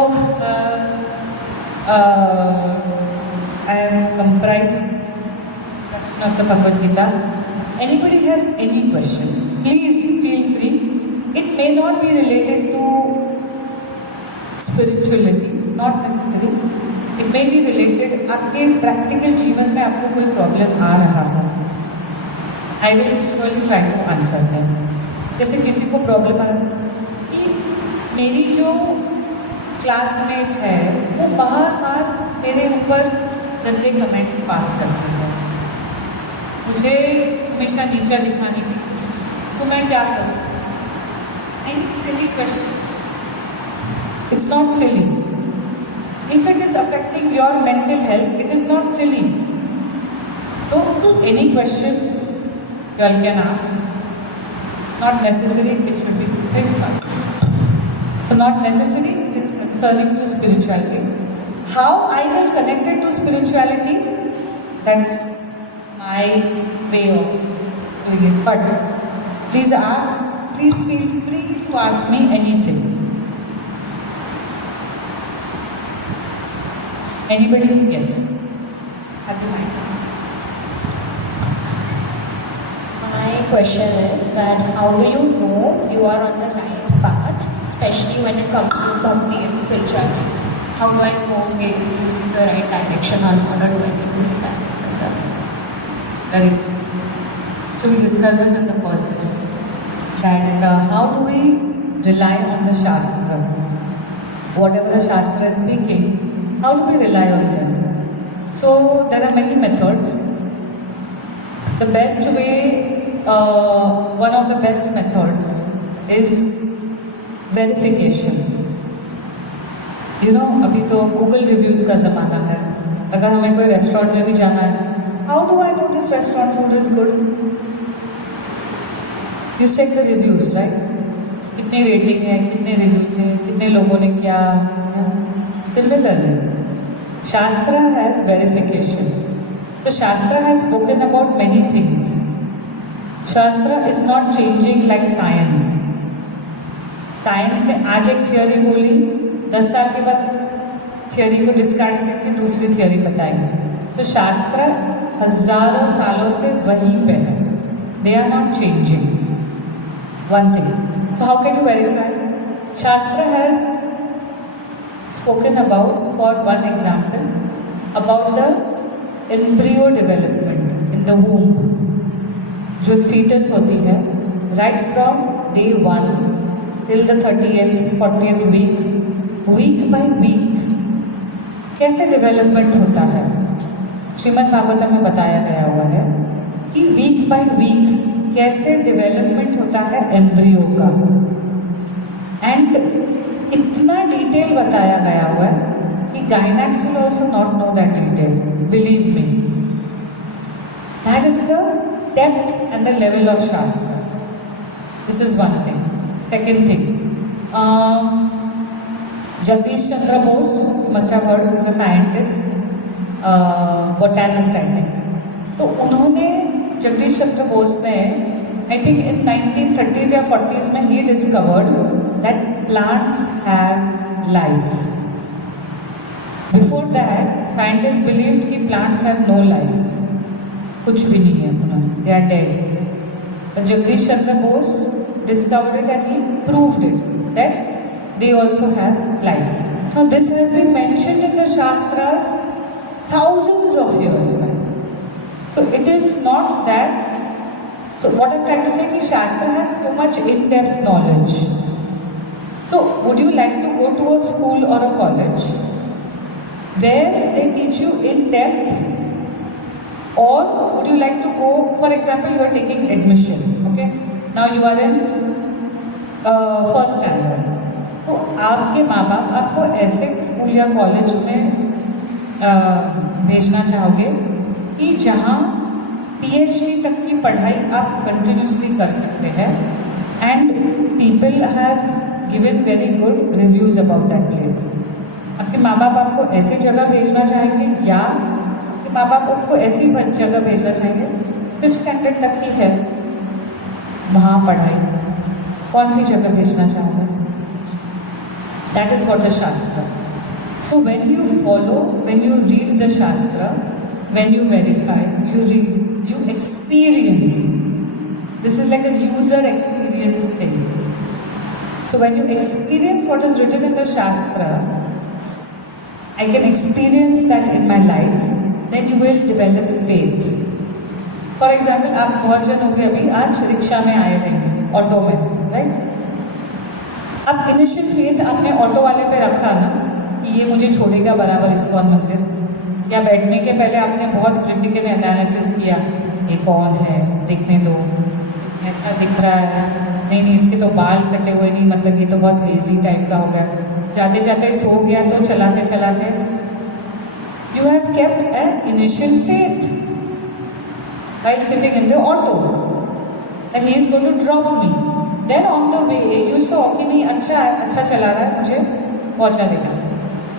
I have comprised introduction of the Bhagavad Gita. Anybody has any questions, please feel free. It may not be related to spirituality, not necessary. It may be related, आपके practical जीवन में आपको कोई problem आ रहा हो, I will surely try to answer them. जैसे किसी को प्रॉब्लम आ रहा कि मेरी जो क्लासमेट है वो बार बार मेरे ऊपर गंदे कमेंट्स पास करती है, मुझे हमेशा नीचा दिखाने की, तो मैं क्या करूँ? Any silly question, it's not silly. If it is affecting your mental health, it is not silly. So, any question you all can ask. Not necessary, it should be very fun. So, not necessary, it is concerning to spirituality. How I will connect it to spirituality? That's my way of doing it. But please ask, please feel free to ask me anything. Anybody? Yes. At the mic. My question is that how do you know you are on the right path, especially when it comes to bhakti and spirituality? How do I know, okay, is this the right direction or not, or do I need to redirect myself? It's very good. So we discussed this in the first one. That how do we rely on the Shastra? Whatever the Shastra is speaking, how do we rely on them? So there are many methods. The best way, one of the best methods is verification. You know, अभी तो Google reviews का ज़माना है. अगर हमें कोई restaurant में भी जाना है, how do I know this restaurant food is good? You check the reviews, right? कितनी रेटिंग है, कितने रिव्यूज हैं, कितने लोगों ने क्या. Similarly, Shastra has verification. So Shastra has spoken about many things. Shastra is not changing like science. Science ने आज एक थियोरी बोली, 10 साल के बाद थियोरी को डिस्कार्ड करके दूसरी थियोरी बताएंगे. तो शास्त्र हजारों सालों से वहीं पे है. They are not changing. One thing. So how can you verify? Shastra has spoken about, for one example, about the embryo development in the womb. जो fetus होती है, right from day 1 till the 30th, 40th week, week by week, कैसे development होता है? श्रीमद् भागवतम में बताया गया हुआ है कि week by week कैसे development होता है embryo का. And इतना डिटेल बताया गया हुआ है कि gynaecs will also not know that detail. Believe me, that is the depth and the level of shastra. This is one thing. Second thing, Jagdish Chandra Bose, must have heard, is a scientist, botanist I think. तो उन्होंने, जगदीश चंद्र बोस ने, I think in 1930s या 40s में he discovered that plants have life. Before that, scientists believed कि plants have no life. कुछ भी नहीं है उन्होंने. They are dead. But Jagdish Chandra Bose discovered it and he proved it that they also have life. Now this has been mentioned in the Shastras thousands of years back. So it is not that. So what I'm trying to say is Shastra has so much in-depth knowledge. So, would you like to go to a school or a college where they teach you in depth, or would you like to go, for example, you are taking admission, okay? Now you are in first standard. तो आपके माँ बाप आपको ऐसे school या college में भेजना चाहोगे कि जहाँ PhD तक की पढ़ाई आप कंटिन्यूसली कर सकते हैं, and people have given very good reviews about that place. आपके माँ बाप आपको ऐसी जगह भेजना चाहेंगे, या आपके माँ बाप आपको ऐसी जगह भेजना चाहेंगे 5th स्टैंडर्ड तक ही है वहाँ पढ़ाई, कौन सी जगह भेजना चाहोगे? That is what the shastra. So when you follow, when you read the shastra, when you verify, you read, you experience. This is like a user experience thing. So when you experience what is written in the Shastra, I can experience that in my life, then you will develop faith. For example, आप बहुत जन हो गए अभी आज rickshaw में आए रहेंगे, ऑटो में, राइट? अब इनिशियल फेथ आपने ऑटो वाले पे रखा ना कि ये मुझे छोड़ेगा बराबर इस्कॉन मंदिर, या बैठने के पहले आपने बहुत क्रिटिकल एनालिसिस किया ये कौन है, देखने दो, ऐसा दिख रहा है, नहीं नहीं इसके तो बाल कटे हुए नहीं, मतलब ये तो बहुत लेजी टाइप का हो गया, जाते जाते सो गया तो चलाते चलाते। You have kept A initial faith while sitting in the auto that he is going to drop me. Then on the way you saw कि नहीं अच्छा चला रहा है, मुझे पहुंचा देगा.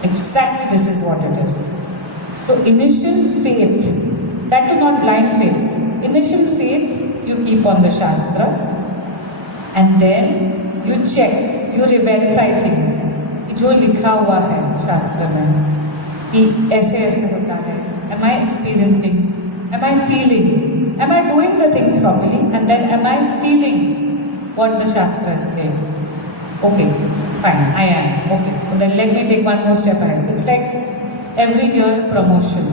Exactly this is what it is. So initial faith, that too not blind faith. Initial faith you keep on the Shastra and then you check, you verify things. जो लिखा हुआ है शास्त्र में कि ऐसे ऐसे होता है. Am I experiencing? Am I feeling? Am I doing the things properly? And then am I feeling what the Shastra is saying? Okay, fine, I am. Okay, so then let me take one more step ahead. It's like every year promotion.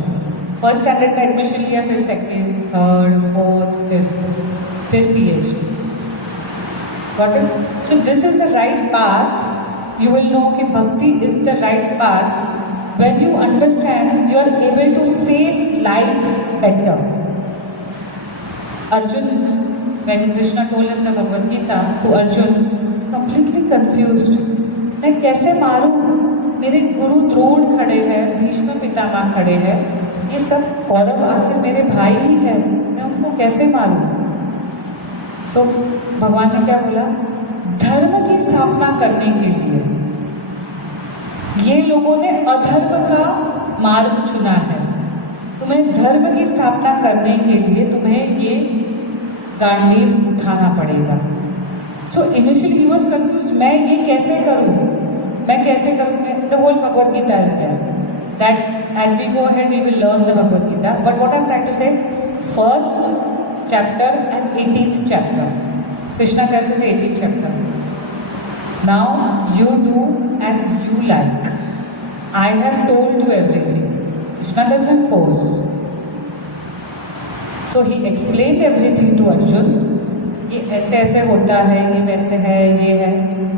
First standard में admission लिया, फिर second, third, fourth, fifth, फिर PhD. Got it? So this is the right path. You will know कि bhakti is the right path when you understand you are able to face life better. Arjun, when Krishna told him the Bhagavad Gita to Arjun, was completely confused. मैं कैसे मारूं? मेरे गुरु द्रोण खड़े हैं, भीष्म पितामह खड़े हैं, ये सब कौरव आखिर मेरे भाई ही है, मैं उनको कैसे मारूं? So भगवान ने क्या बोला? धर्म की स्थापना करने के लिए ये लोगों ने अधर्म का मार्ग चुना है. तुम्हें धर्म की स्थापना करने के लिए तुम्हें ये गांडीव उठाना पड़ेगा. So initially he was confused, मैं ये कैसे करूं, मैं कैसे करूं? The whole Bhagavad Gita is there, that as we go ahead we will learn the Bhagavad Gita. But what I am trying to say, first chapter and 18th chapter, Krishna tells in the 18th chapter, now you do as you like. I have told you everything. Krishna doesn't force. So he explained everything to Arjun. ये ऐसे ऐसे होता है, ये वैसे है, ये है.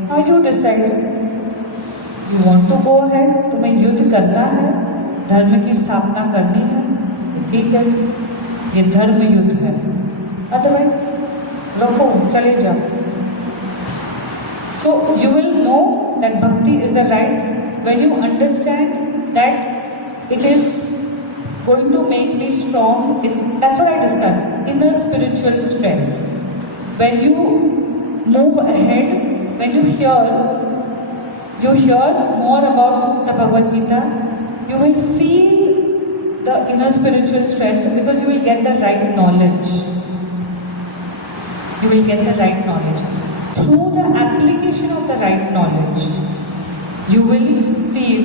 Now you decide. You want to go ahead? तुम्हें युद्ध करना है, धर्म की स्थापना करनी है, तो ठीक है, ये धर्म युद्ध है. Otherwise, रखो, चले जाओ. So you will know that bhakti is the right when you understand that it is going to make me strong. That's what I discussed, inner spiritual strength. When you move ahead, when you hear more about the Bhagavad Gita, you will feel the inner spiritual strength because you will get the right knowledge. You will get the right knowledge. Through the application of the right knowledge, you will feel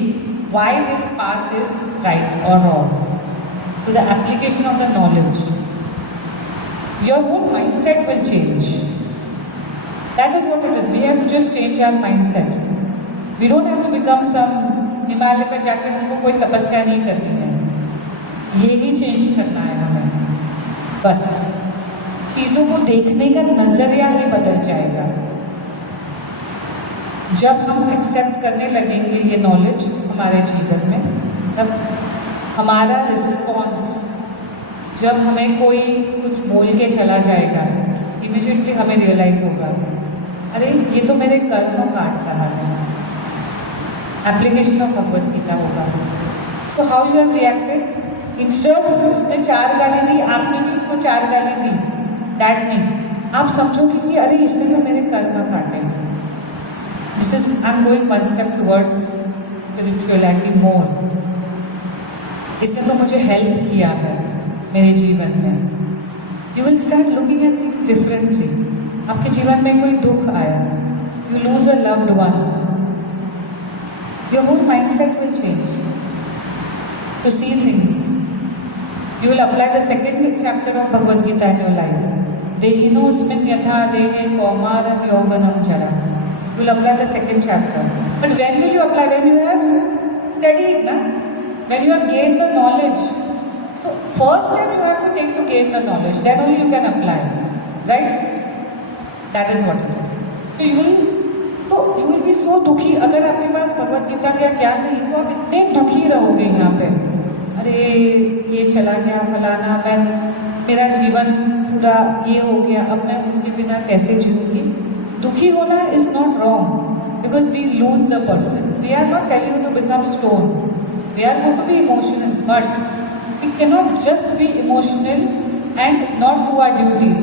why this path is right or wrong. Through the application of the knowledge, your whole mindset will change. That is what it is. We have to just change our mindset. We don't have to become some Himalaya पर जाकर हमको कोई तपस्या नहीं करनी है. यही change करना है हमें. बस चीज़ों को देखने का नज़रिया ही बदल जाएगा. जब हम एक्सेप्ट करने लगेंगे ये नॉलेज हमारे जीवन में, तब हमारा रिस्पॉन्स, जब हमें कोई कुछ बोल के चला जाएगा, इमीडिएटली हमें रियलाइज़ होगा, अरे ये तो मेरे कर्म काट रहा है. एप्लीकेशन ऑफ भगवद गीता होगा. So how you have reacted? Instead of उसने 4 गाली दी, आपने भी उसको 4 गाली दी, दैट नहीं. आप समझोगे कि अरे इसने तो मेरे कर्म काटे हैं. This is, I'm going one step towards spirituality more. इसने तो मुझे हेल्प किया है मेरे जीवन में. You will start looking at things differently. आपके जीवन में कोई दुख आया, you lose a loved one, your whole mindset will change to see things. You will apply the second chapter of Bhagavad Gita in your life. Dehinosmin yatha dehe kaumaram yauvanam jara. You will apply the second chapter. But when will you apply? When you have studied, na? When you have gained the knowledge. So first step you have to take to gain the knowledge. Then only you can apply. Right? That is what it is. So you will be so दुखी. अगर आपके पास भगवद गीता का ज्ञान नहीं तो आप इतने दुखी रहोगे यहाँ पे. अरे ये चला गया फलाना, मैं मेरा जीवन पूरा ये हो गया, अब मैं उनके बिना कैसे जीऊँगी। दुखी होना is not wrong because we lose the person. We are not telling you to become stone, we are going to be emotional, but we can not just be emotional and not do our duties.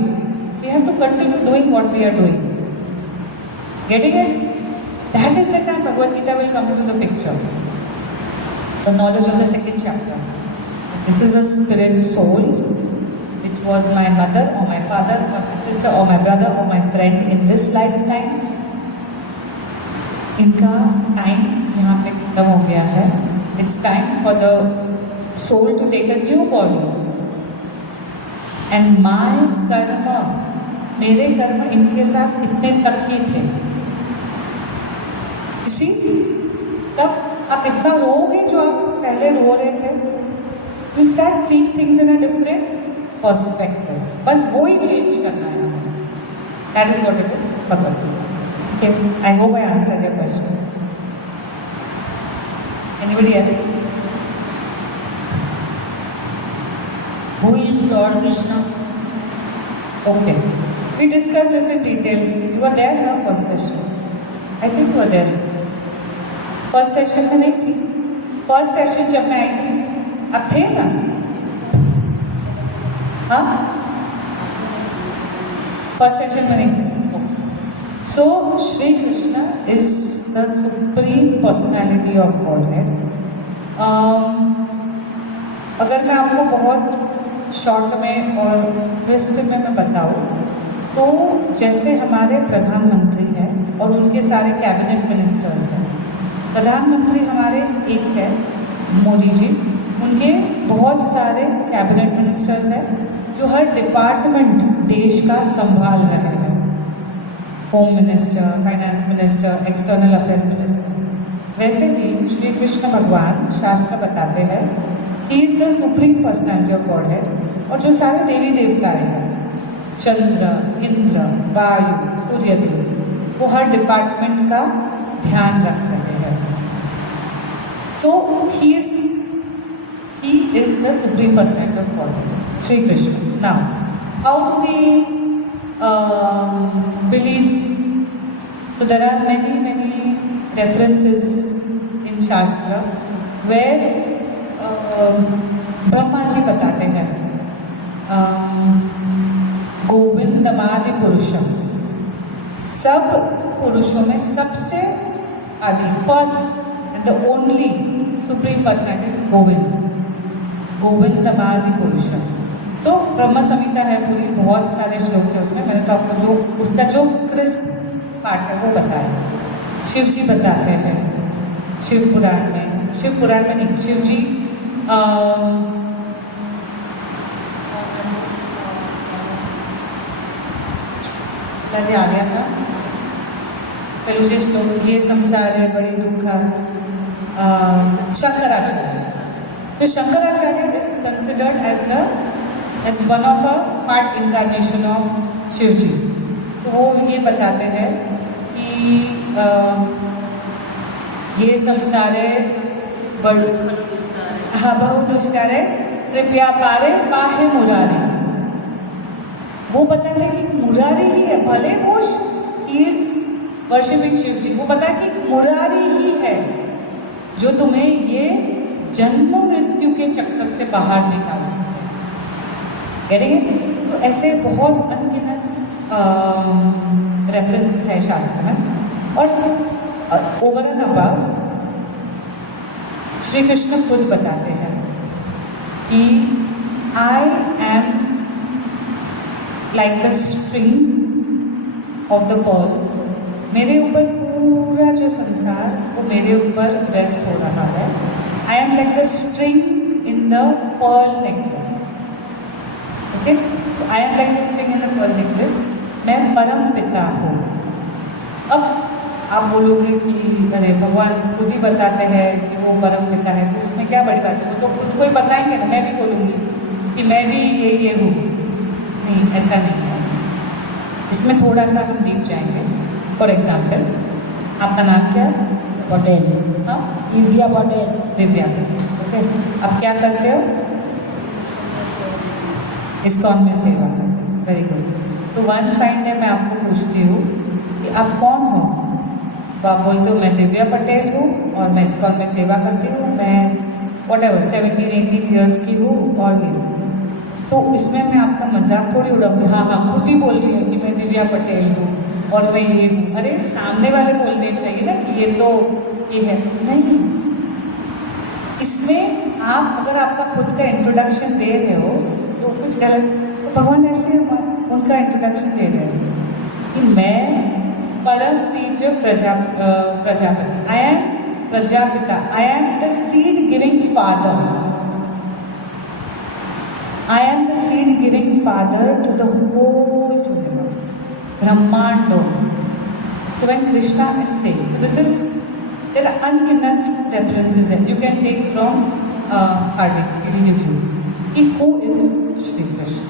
We have to continue doing what we are doing. Getting it? That is the time Bhagavad Gita will come into the picture. The knowledge of the second chapter. This is a spirit soul which was my mother or my father or my sister or my brother or my friend in this lifetime. इनका time यहाँ पे खत्म हो गया है. It's time for the soul to take a new body. And my karma, मेरे कर्म इनके साथ इतने तक ही थे. इसी तब आप इतना रोओगे जो आप पहले रो रहे थे. You start seeing things in a different perspective. बस वो ही चेंज करना है हमें. That is what it is Bhagavad Gita. Okay, I hope I answered your question. Anybody else? Who is Lord Krishna? Okay, we discussed this in detail. You were there in the first session. I think you were there. First session में नहीं थी. First session जब मैं आई थी अब थे ना? हाँ, फर्स्ट सेशन में नहीं थी. So Shri Krishna is the supreme personality of godhead. अगर मैं आपको बहुत शॉर्ट में और क्रिस्प में मैं बताऊँ तो जैसे हमारे प्रधानमंत्री हैं और उनके सारे कैबिनेट मिनिस्टर्स हैं. प्रधानमंत्री हमारे एक है मोदी जी, उनके बहुत सारे कैबिनेट मिनिस्टर्स हैं जो हर डिपार्टमेंट देश का संभाल रहे हैं. Home minister, finance minister, external affairs minister. वैसे ही श्री कृष्ण भगवान शास्त्र बताते हैं he is the supreme personality of godhead. और जो सारे देवी देवताएं हैं, चंद्र, इंद्र, वायु, सूर्यदेव, वो हर डिपार्टमेंट का ध्यान रख रहे हैं. So he is the supreme personality of Godhead, Shri Krishna. Now, how do we believe? So there are many references in Shastra where Brahma ji बताते हैं गोविंदमादि पुरुषम. सब पुरुषों में सबसे आदि, first the only supreme personality is गोविंदमादि पुरुषम. सो ब्रह्म संहिता है पूरी, बहुत सारे श्लोक है उसमें. मैंने तो आपको जो उसका जो क्रिस्प पार्ट है वो बताया. शिव जी बताते हैं शिव पुराण में नहीं, शिव जी जी आ गया था पहले जो श्लोक, ये संसार है बड़ी दुखा. Shankaracharya. So Shankaracharya is considered as one of a part incarnation of Shiv जी. तो वो ये बताते हैं कि ये संसारे बहु दुष्कारे कृपया पारे पाहे मुरारी. वो बताते हैं कि मुरारी ही है, भले वो ही इज वर्शिपिंग शिव जी. वो पता है कि मुरारी ही है जो तुम्हें ये जन्म मृत्यु के चक्कर से बाहर निकाल सकते हैं. Getting it? तो ऐसे बहुत अनगिनत रेफरेंसेस है शास्त्र में. और over and above Shri Krishna खुद बताते हैं कि I am like the string of the pearls. मेरे ऊपर पूरा जो संसार वो मेरे ऊपर रेस्ट हो रहा है. I am like the string in the Perl necklace. Okay, so I am like the string in the Perl necklace. मैं परम पिता हूँ. अब आप बोलोगे कि अरे भगवान खुद ही बताते हैं कि वो परम पिता है, तो उसमें क्या बड़ी बात है? वो तो खुद को ही बताएंगे ना. मैं भी बोलूँगी कि मैं भी ये हूँ. नहीं, ऐसा नहीं है. इसमें थोड़ा सा हम डीप जाएंगे. फॉर एग्जाम्पल, आपका नाम क्या है? पटेल. हाँ, दिव्या पटेल. दिव्या. ओके, आप क्या करते हो? इस्कॉन में सेवा करते हैं, वेरी गुड। तो वन फाइन डे मैं आपको पूछती हूँ कि आप कौन हो? तो आप बोलते हो मैं दिव्या पटेल हूँ और मैं इस्कॉन में सेवा करती हूँ, मैं वॉट एवर 17-18 ईयर्स की हूँ और ये। तो इसमें मैं आपका मजाक थोड़ी उड़ाऊंगी, हाँ हाँ खुद ही बोल रही है कि मैं दिव्या पटेल हूँ और मैं ये हूँ। अरे सामने वाले बोलने चाहिए ना कि ये तो ये है, नहीं। इसमें आप अगर आपका खुद का इंट्रोडक्शन दे रहे हो तो कुछ गलत, तो भगवान ऐसे उनका इंट्रोडक्शन दे रहे हो कि मैं परम बीज Prajapati, I am Prajapita, I am the seed giving father, I am the seed giving father to the whole universe, Brahmando. So when Krishna is saying, so this is, there are ungiנת references and you can take from Hardik, it will give you. He who is Shri Krishna.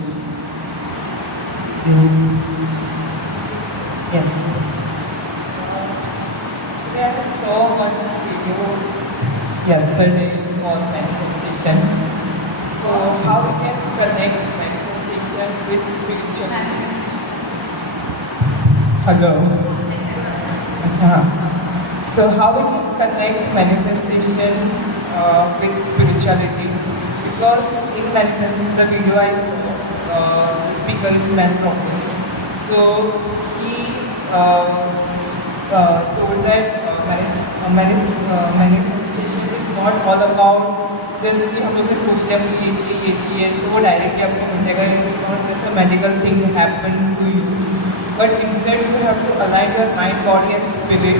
Yes. I saw one video yesterday for manifestation. So how we can connect manifestation with spirituality? Hello. So how we can connect manifestation with spirituality? Because in manifestation, the video I saw, the speaker is Man Robbins. So he told that manifestation is not all about just कि हम लोग ने सोच लिया मुझे ये चाहिए तो वो डायरेक्टली आपको मिल जाएगा। It is not just a magical thing happen to you, but instead you have to align your mind, body and spirit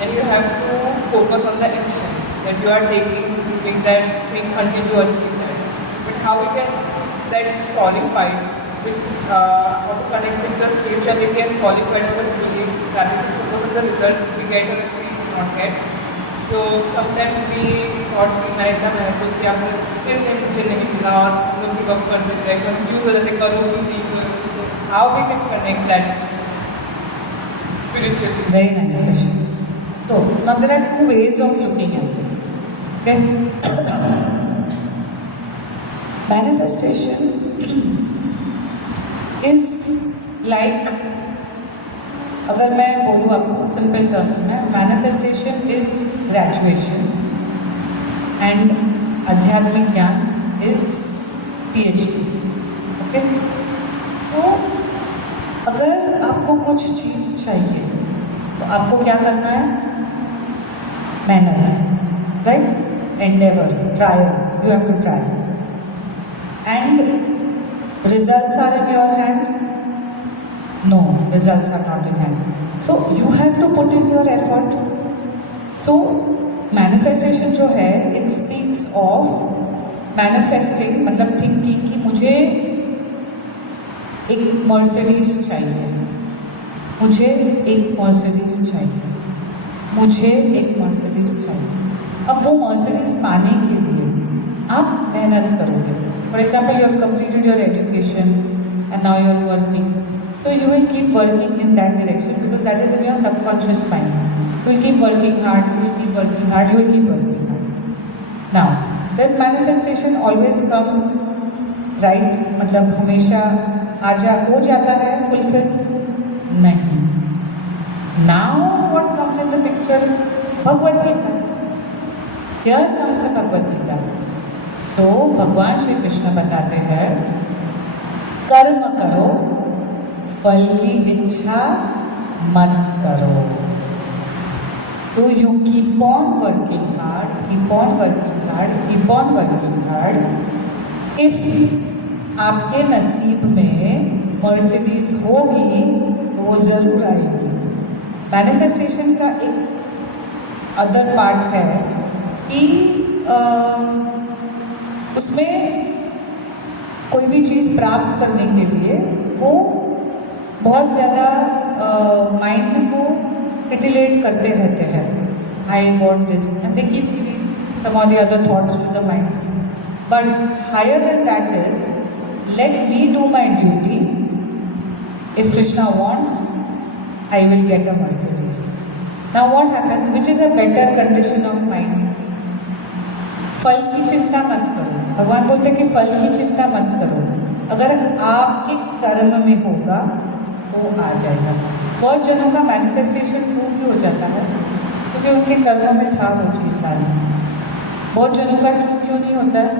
and you have to focus on the actions that you are taking to take that thing until you achieve that. But how we can that solidified with how to connect with the spirituality and solidify our belief rather than focus on the result we get or we not get. So sometimes we thought कि मैं इतना मेहनत तो कि आपने still नहीं मुझे नहीं मिला और हम लोग गिव अप कर देते हैं, कंफ्यूज हो जाते करो कि नहीं करो। So how we can connect that spiritually? Very nice question. So now there are two ways of looking at this. Okay. Manifestation is like, अगर मैं बोलूँ आपको सिंपल टर्म्स में, मैनिफेस्टेशन इज ग्रेजुएशन एंड आध्यात्मिक ज्ञान इज PhD. ओके, तो अगर आपको कुछ चीज़ चाहिए तो आपको क्या करना है? मेहनत, right? Endeavour, trial, you have to try and results are in your hand? No, results are not in hand. So you have to put in your effort. So manifestation जो है, it speaks of manifesting, मतलब thinking कि मुझे एक Mercedes चाहिए, मुझे एक Mercedes चाहिए, मुझे एक मर्सिडीज चाहिए। अब वो मर्सिडीज पाने के लिए आप मेहनत करोगे। For example, you have completed your education and now you are working. So you will keep working in that direction because that is in your subconscious mind. You will keep working hard, you will keep working hard, you will keep working hard. Now, does manifestation always come right? मतलब हमेशा हो जाता है fulfill? नहीं. Now what comes in the picture? Bhagavad Gita. Here comes the Bhagavad Gita. तो भगवान श्री कृष्ण बताते हैं कर्म करो, फल की इच्छा मत करो। So you keep on working hard, keep on working hard, keep on working hard. If आपके नसीब में मर्सिडीज होगी तो वो ज़रूर आएगी। मैनिफेस्टेशन का एक अदर पार्ट है कि उसमें कोई भी चीज़ प्राप्त करने के लिए वो बहुत ज़्यादा माइंड को टिटिलेट करते रहते हैं। I want this and they keep giving some of the other thoughts to the minds, but higher than that is let me do my duty. If Krishna wants I will get a Mercedes. Now what happens, which is a better condition of mind? फल की चिंता मत करो। भगवान बोलते कि फल की चिंता मत करो। अगर आपके कर्म में होगा तो आ जाएगा। बहुत जनों का मैनिफेस्टेशन ट्रू भी हो जाता है क्योंकि उनके कर्म में था वो चीज़ सारी। बहुत जनों का ट्रू क्यों नहीं होता है?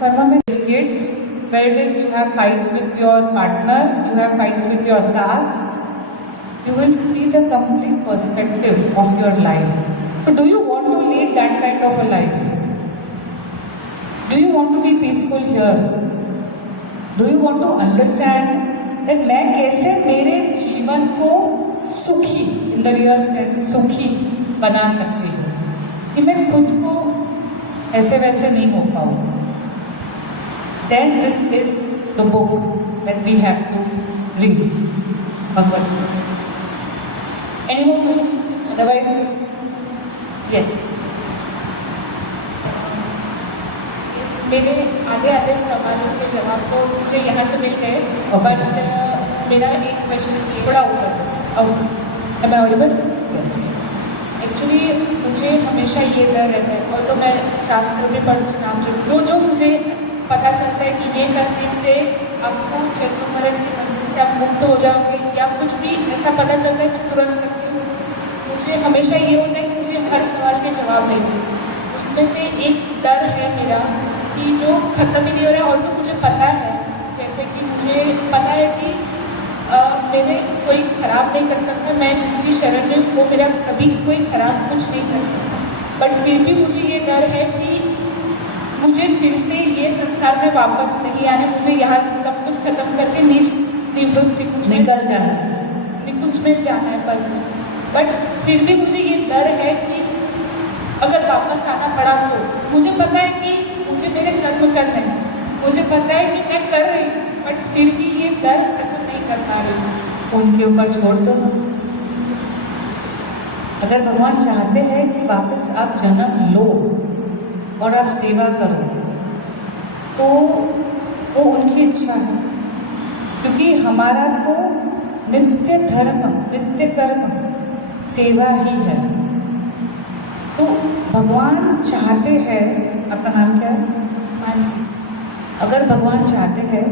कर्म में kids where it is you have fights with your partner, you have fights with your sas, you will see the complete perspective of your life. So do you want to lead that kind of a life? Do you want to be peaceful here? Do you want to understand that मैं कैसे मेरे जीवन को सुखी, in the real sense सुखी बना सकती हूँ कि मैं खुद को ऐसे वैसे नहीं हो पाऊँ? Then this is the book that we have to read. Bhagavad Gita. Any more questions? Otherwise, yes. मेरे आधे सवालों के जवाब तो मुझे यहाँ से मिल गए, बट मेरा एक क्वेश्चन थोड़ा ऊपर। Am I audible? Yes. Actually मुझे हमेशा ये डर रहता है, और तो मैं शास्त्र भी पढ़ती हूँ, जो मुझे पता चलता है कि ये करने से आपको जन्म मरण के बंधन से आप मुक्त हो जाओगे, या कुछ भी ऐसा पता चलता है कि तुरंत करती हूँ। मुझे हमेशा ये होता है कि मुझे हर सवाल के जवाब नहीं मिलते। उसमें से एक डर है मेरा कि जो ख़त्म ही नहीं हो रहा है, और तो मुझे पता है, जैसे कि मुझे पता है कि मेरे कोई ख़राब नहीं कर सकता, मैं जिसकी शरण में हूँ वो मेरा कभी कोई ख़राब कुछ नहीं कर सकता, बट फिर भी मुझे ये डर है कि मुझे फिर से ये संसार में वापस नहीं आने, मुझे यहाँ से सब कुछ खत्म करके निवृत्ति कुछ निकल जाना, कुछ में जाना है बस। बट फिर भी मुझे ये डर है कि अगर वापस आना पड़ा तो मुझे पता है कि मुझे मेरे कर्म करने हैं, मुझे पता है कि मैं कर रही हूँ, बट फिर भी ये डर खत्म नहीं कर पा रही हूँ। उनके ऊपर छोड़ दो ना। अगर भगवान चाहते हैं कि वापस आप जन्म लो और आप सेवा करो तो वो उनकी इच्छा है, क्योंकि हमारा तो नित्य धर्म नित्य कर्म सेवा ही है। तो भगवान चाहते हैं, आपका नाम क्या है? मानसी। अगर भगवान चाहते हैं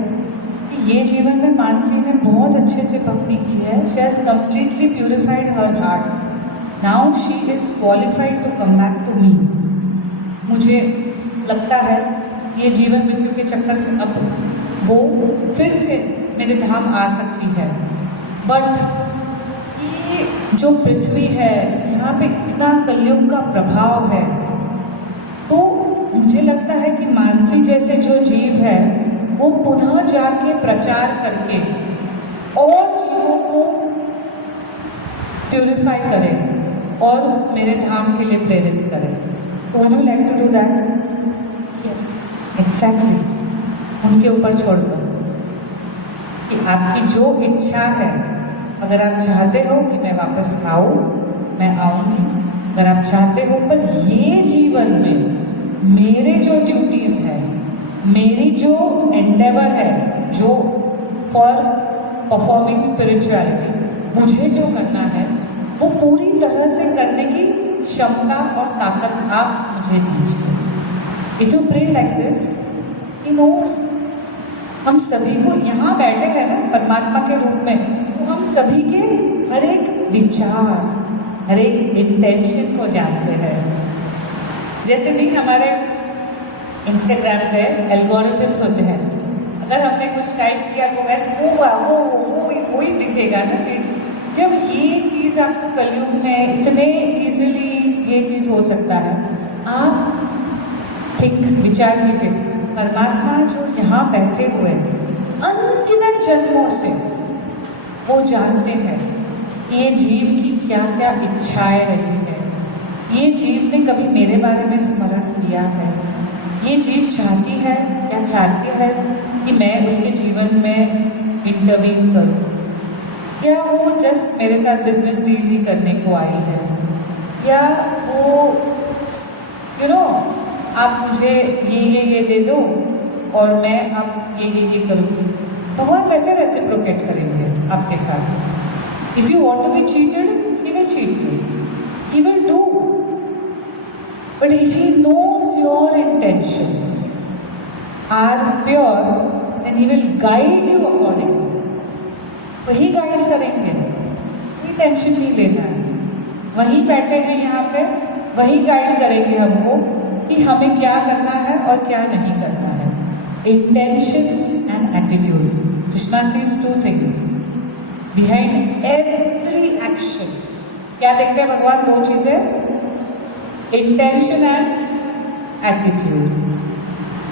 कि ये जीवन में मानसी ने बहुत अच्छे से भक्ति की है, she has completely purified her heart, now she is qualified to come back to me. मुझे लगता है ये जीवन मृत्यु के चक्कर से अब वो फिर से मेरे धाम आ सकती है, बट ये जो पृथ्वी है यहाँ पे इतना कलयुग का प्रभाव है, तो मुझे लगता है कि मानसी जैसे जो जीव है वो पुनः जाके प्रचार करके और जीवों को प्यूरिफाई करे और मेरे धाम के लिए प्रेरित करे। So would you like to do that? Yes. Exactly. उनके ऊपर छोड़ दो कि आपकी जो इच्छा है, अगर आप चाहते हो कि मैं वापस आऊँ, मैं आऊँगी। अगर आप चाहते हो पर ये जीवन में मेरे जो ड्यूटीज़ है, मेरी जो एंडेवर है, जो फॉर परफॉर्मिंग स्पिरिचुअलिटी, मुझे जो करना है वो पूरी तरह से करने की क्षमता और ताकत आप मुझे दीजिए। If you pray like this, he knows. हम सभी को यहाँ बैठे हैं ना परमात्मा के रूप में, वो हम सभी के हर एक विचार, हर एक इंटेंशन को जानते हैं। जैसे भी हमारे इंस्टाग्राम पे एल्गोरिथम्स होते हैं, अगर हमने कुछ टाइप किया तो वैसे वो ही दिखेगा ना। फिर जब ये चीज़ आपको कलयुग में इतने इजीली ये चीज़ हो सकता है, आप विचार कीजिए, परमात्मा जो यहाँ बैठे हुए अनगिनत जन्मों से वो जानते हैं कि ये जीव की क्या क्या इच्छाएं रही है, ये जीव ने कभी मेरे बारे में स्मरण किया है, ये जीव चाहती है या चाहती है कि मैं उसके जीवन में इंटरवीन करूं, या वो जस्ट मेरे साथ बिजनेस डील ही करने को आई है, या वो आप मुझे ये दे दो और मैं अब ये करूँगी। भगवान कैसे रेसिप्रोकेट करेंगे आपके साथ? If you want to be cheated, he will cheat you, he will do, but if he knows your intentions are pure, then and he will guide you accordingly. वही गाइड करेंगे, कोई टेंशन नहीं लेना है। वही बैठे हैं यहाँ पे, वही गाइड करेंगे हमको कि हमें क्या करना है और क्या नहीं करना है। Intentions and attitude. Krishna says two things. Behind every action, क्या देखते हैं भगवान? दो चीजें, इंटेंशन एंड एटीट्यूड।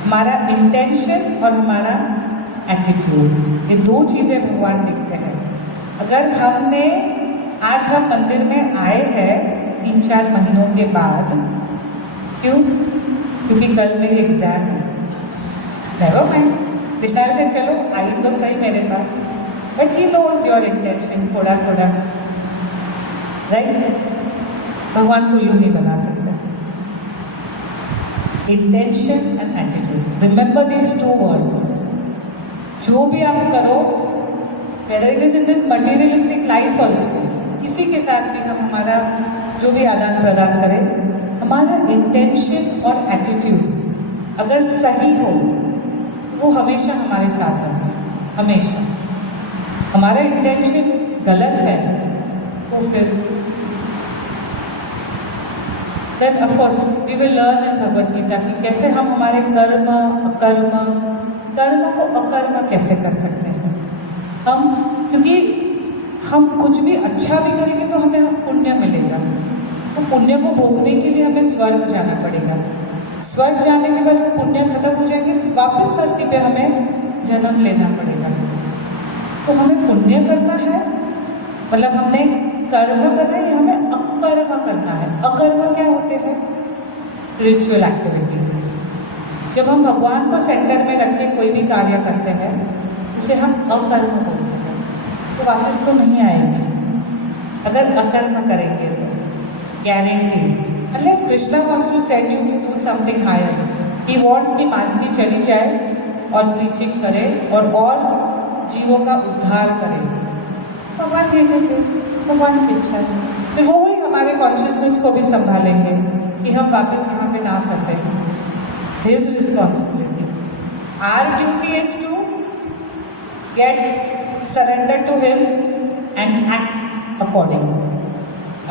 हमारा इंटेंशन और हमारा एटीट्यूड, ये दो चीजें भगवान देखते हैं। अगर हमने, आज हम मंदिर में आए हैं 3-4 महीनों के बाद, क्यों? क्योंकि कल मेरी एग्जाम है। नेवर माइंड, विशाल से चलो आई तो सही मेरे पास, but he knows your intention थोड़ा थोड़ा, राइट? भगवान को यूँ नहीं बना सकते। Intention and attitude, remember these 2 words. जो भी आप करो, whether it is in this materialistic life also, किसी के साथ भी हम हमारा जो भी आदान प्रदान करें, हमारा इंटेंशन और एटीट्यूड अगर सही हो, वो हमेशा हमारे साथ रहता है, हमेशा। हमारा इंटेंशन गलत है तो फिर then of course we will learn in Bhagavad Gita कि कैसे हम हमारे कर्म को अकर्म कैसे कर सकते हैं हम, क्योंकि हम कुछ भी अच्छा भी करेंगे तो हमें पुण्य मिलेगा। तो पुण्य को भोगने के लिए हमें स्वर्ग जाना पड़ेगा। स्वर्ग जाने के बाद वो पुण्य खत्म हो जाएंगे, वापस धरती पे हमें जन्म लेना पड़ेगा। तो हमें पुण्य करना है, मतलब हमने कर्म करना है, हमें अकर्म करना है। अकर्म क्या होते हैं? Spiritual activities. जब हम भगवान को सेंटर में रख के कोई भी कार्य करते हैं, उसे हम अकर्म बोलते हैं। तो वापस तो नहीं आएगी अगर अकर्म करेंगे तो, guarantee. Unless Krishna wants to send you to do something higher, he wants कि मानसी चली जाए और प्रीचिंग करे और जीवों का उद्धार करे, भगवान भेजेंगे, भगवान की इच्छा है। फिर वो ही हमारे कॉन्शियसनेस को भी संभालेंगे कि हम वापस यहाँ पे ना फंसे। His responsibility. Our duty is to get surrendered to him and act accordingly.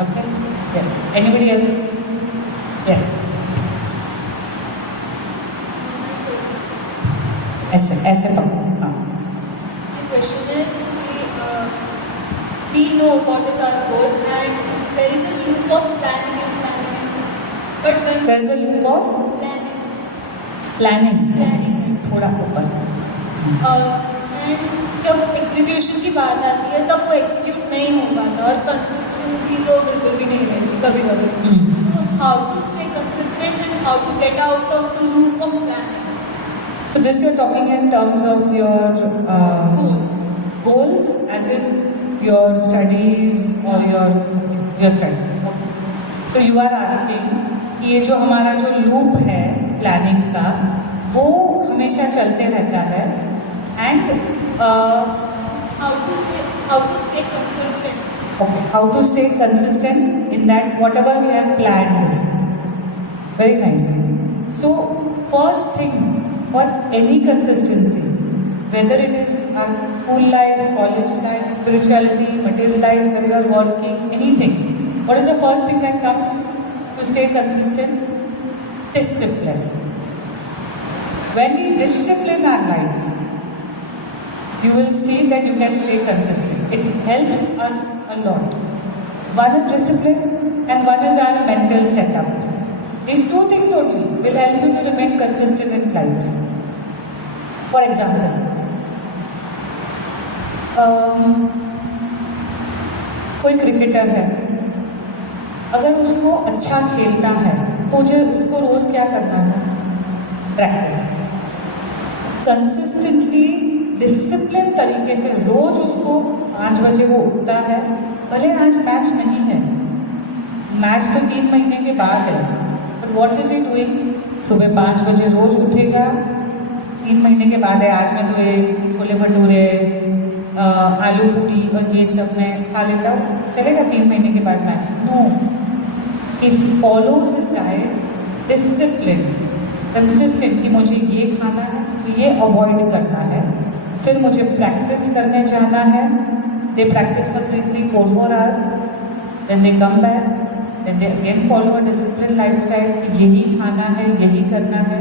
Okay? Yes. Anybody else? Yes. ऐसे पकड़ो। हाँ। My question is, we know what is our goal and there is a loop of planning and planning and planning. But when There is a loop of planning planning. थोड़ा ऊपर। and जब execution की बात आती है तब वो execute नहीं हो पाता और कंसिस्टेंसी तो बिल्कुल भी नहीं रहती कभी कभी। तो how to stay consistent and how to get out of the loop of planning? So this you're talking in terms of your goals, as in your studies or your studies. Okay. So you are asking कि ये जो हमारा जो loop है planning का, वो हमेशा चलते रहता है and how to stay consistent. okay, how to stay consistent in that whatever we have planned. Very nice. So first thing for any consistency, whether it is our school life, college life, spirituality, material life, whether you are working, anything, what is the first thing that comes to stay consistent? Discipline. When we discipline our lives, you will see that you can stay consistent. It helps us a lot. One is discipline and one is our mental setup. These two things only will help you to remain consistent in life. For example, कोई cricketer है, अगर उसको अच्छा खेलना है तो उसको रोज क्या करना है? प्रैक्टिस। कंसिस्टेंटली डिसिप्लिन तरीके से रोज उसको 5 बजे वो उठता है, भले आज मैच नहीं है, मैच तो 3 महीने के बाद है, but what is he doing? सुबह 5 बजे रोज उठेगा, 3 महीने के बाद है, आज मैं तो ये छोले भटूरे, आलू पूड़ी और ये सब मैं खा लेता हूँ, चलेगा 3 महीने के बाद match? No, he follows his diet, discipline, consistent कि मुझे ये खाना है, मुझे ये अवॉइड करना है, फिर मुझे प्रैक्टिस करने जाना है. They practice for 3-4 hours, then they come back, then they again follow a discipline lifestyle. यही खाना है, यही करना है,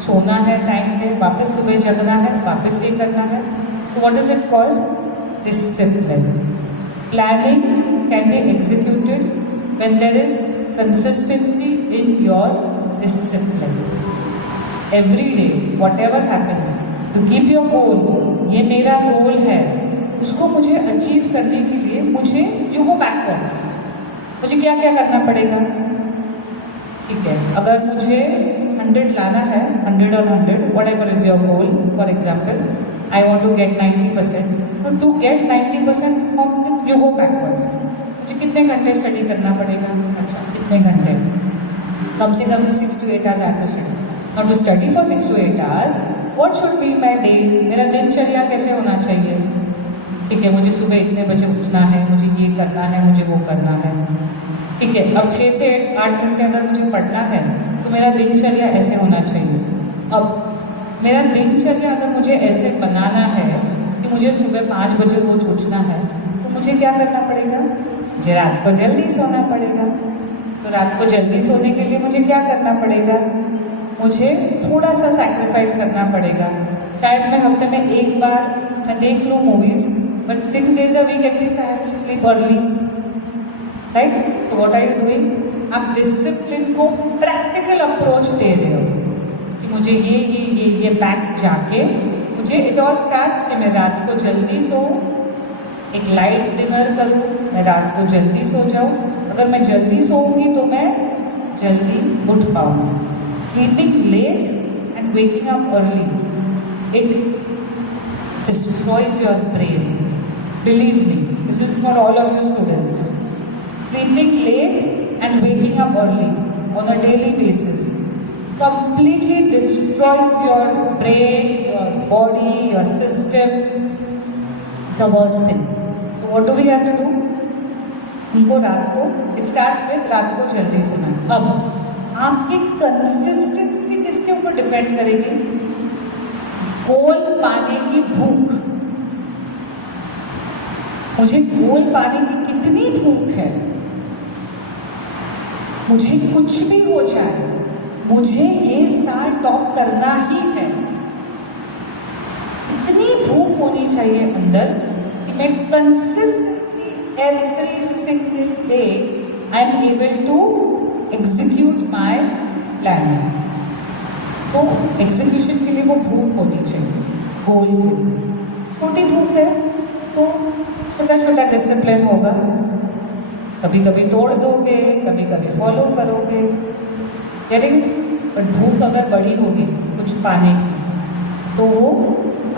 सोना है टाइम पे, वापस सुबह जगना है, वापस ये करना है. So what is it called? Discipline. Planning can be executed when there is consistency in your discipline. Every day whatever happens to keep your goal. ये मेरा गोल है, उसको मुझे अचीव करने के लिए मुझे यू गो बैकवर्ड्स. मुझे क्या क्या करना पड़ेगा? ठीक है, अगर मुझे 100 लाना है, 100 और 100 whatever is your goal. For example I want to get 90%. तो to get 90% you go backwards. मुझे कितने घंटे स्टडी करना पड़ेगा? अच्छा, कितने घंटे? कम से कम 6 to 8 hours I have to study. Now to study for 6 to 8 hours, what should be my day? मेरा दिनचर्या कैसे होना चाहिए? ठीक है, मुझे सुबह इतने बजे उठना है, मुझे ये करना है, मुझे वो करना है. ठीक है, अब 6 से 8 घंटे अगर मुझे पढ़ना है तो मेरा दिनचर्या ऐसे होना चाहिए. अब मेरा दिनचर्या अगर मुझे ऐसे बनाना है कि मुझे सुबह 5 बजे रोज उठना है, तो मुझे क्या करना पड़ेगा? मुझे रात को जल्दी सोना पड़ेगा. तो रात को जल्दी सोने के लिए मुझे क्या करना पड़ेगा? मुझे थोड़ा सा सैक्रिफाइस करना पड़ेगा. शायद मैं हफ्ते में एक बार मैं देख लूँ movies, but 6 days a week at least I have to sleep early. Right? So what are you doing? आप डिसिप्लिन को प्रैक्टिकल अप्रोच दे रहे हो कि मुझे ये पैक जाके मुझे इट ऑल स्टार्ट्स कि मैं रात को जल्दी सोऊं, एक लाइट डिनर करूं, मैं रात को जल्दी सो जाऊं. अगर मैं जल्दी सोऊंगी तो मैं जल्दी उठ पाऊंगी. Sleeping late and waking up early, it destroys your brain. Believe me, this is for all of you students. Sleeping late and waking up early on a daily basis completely destroys your brain, your body, your system. It's the worst thing. So what do we have to do? हमको रात को, it starts with रात को जल्दी सोना. अब आपकी consistency किसके ऊपर डिपेंड करेगी? गोल पाने की भूख. मुझे गोल पाने की कितनी भूख है? मुझे कुछ भी हो जाए, मुझे ये साल टॉप करना ही है. इतनी भूख होनी चाहिए अंदर कि मैं consistently every single day I am able to execute my planning. तो एग्जीक्यूशन के लिए वो भूख होनी चाहिए गोल के लिए. छोटी भूख है तो छोटा छोटा डिसिप्लिन होगा. कभी कभी तोड़ दोगे, कभी कभी फॉलो करोगे. गेटिंग? बट भूख अगर बड़ी होगी कुछ पाने की तो वो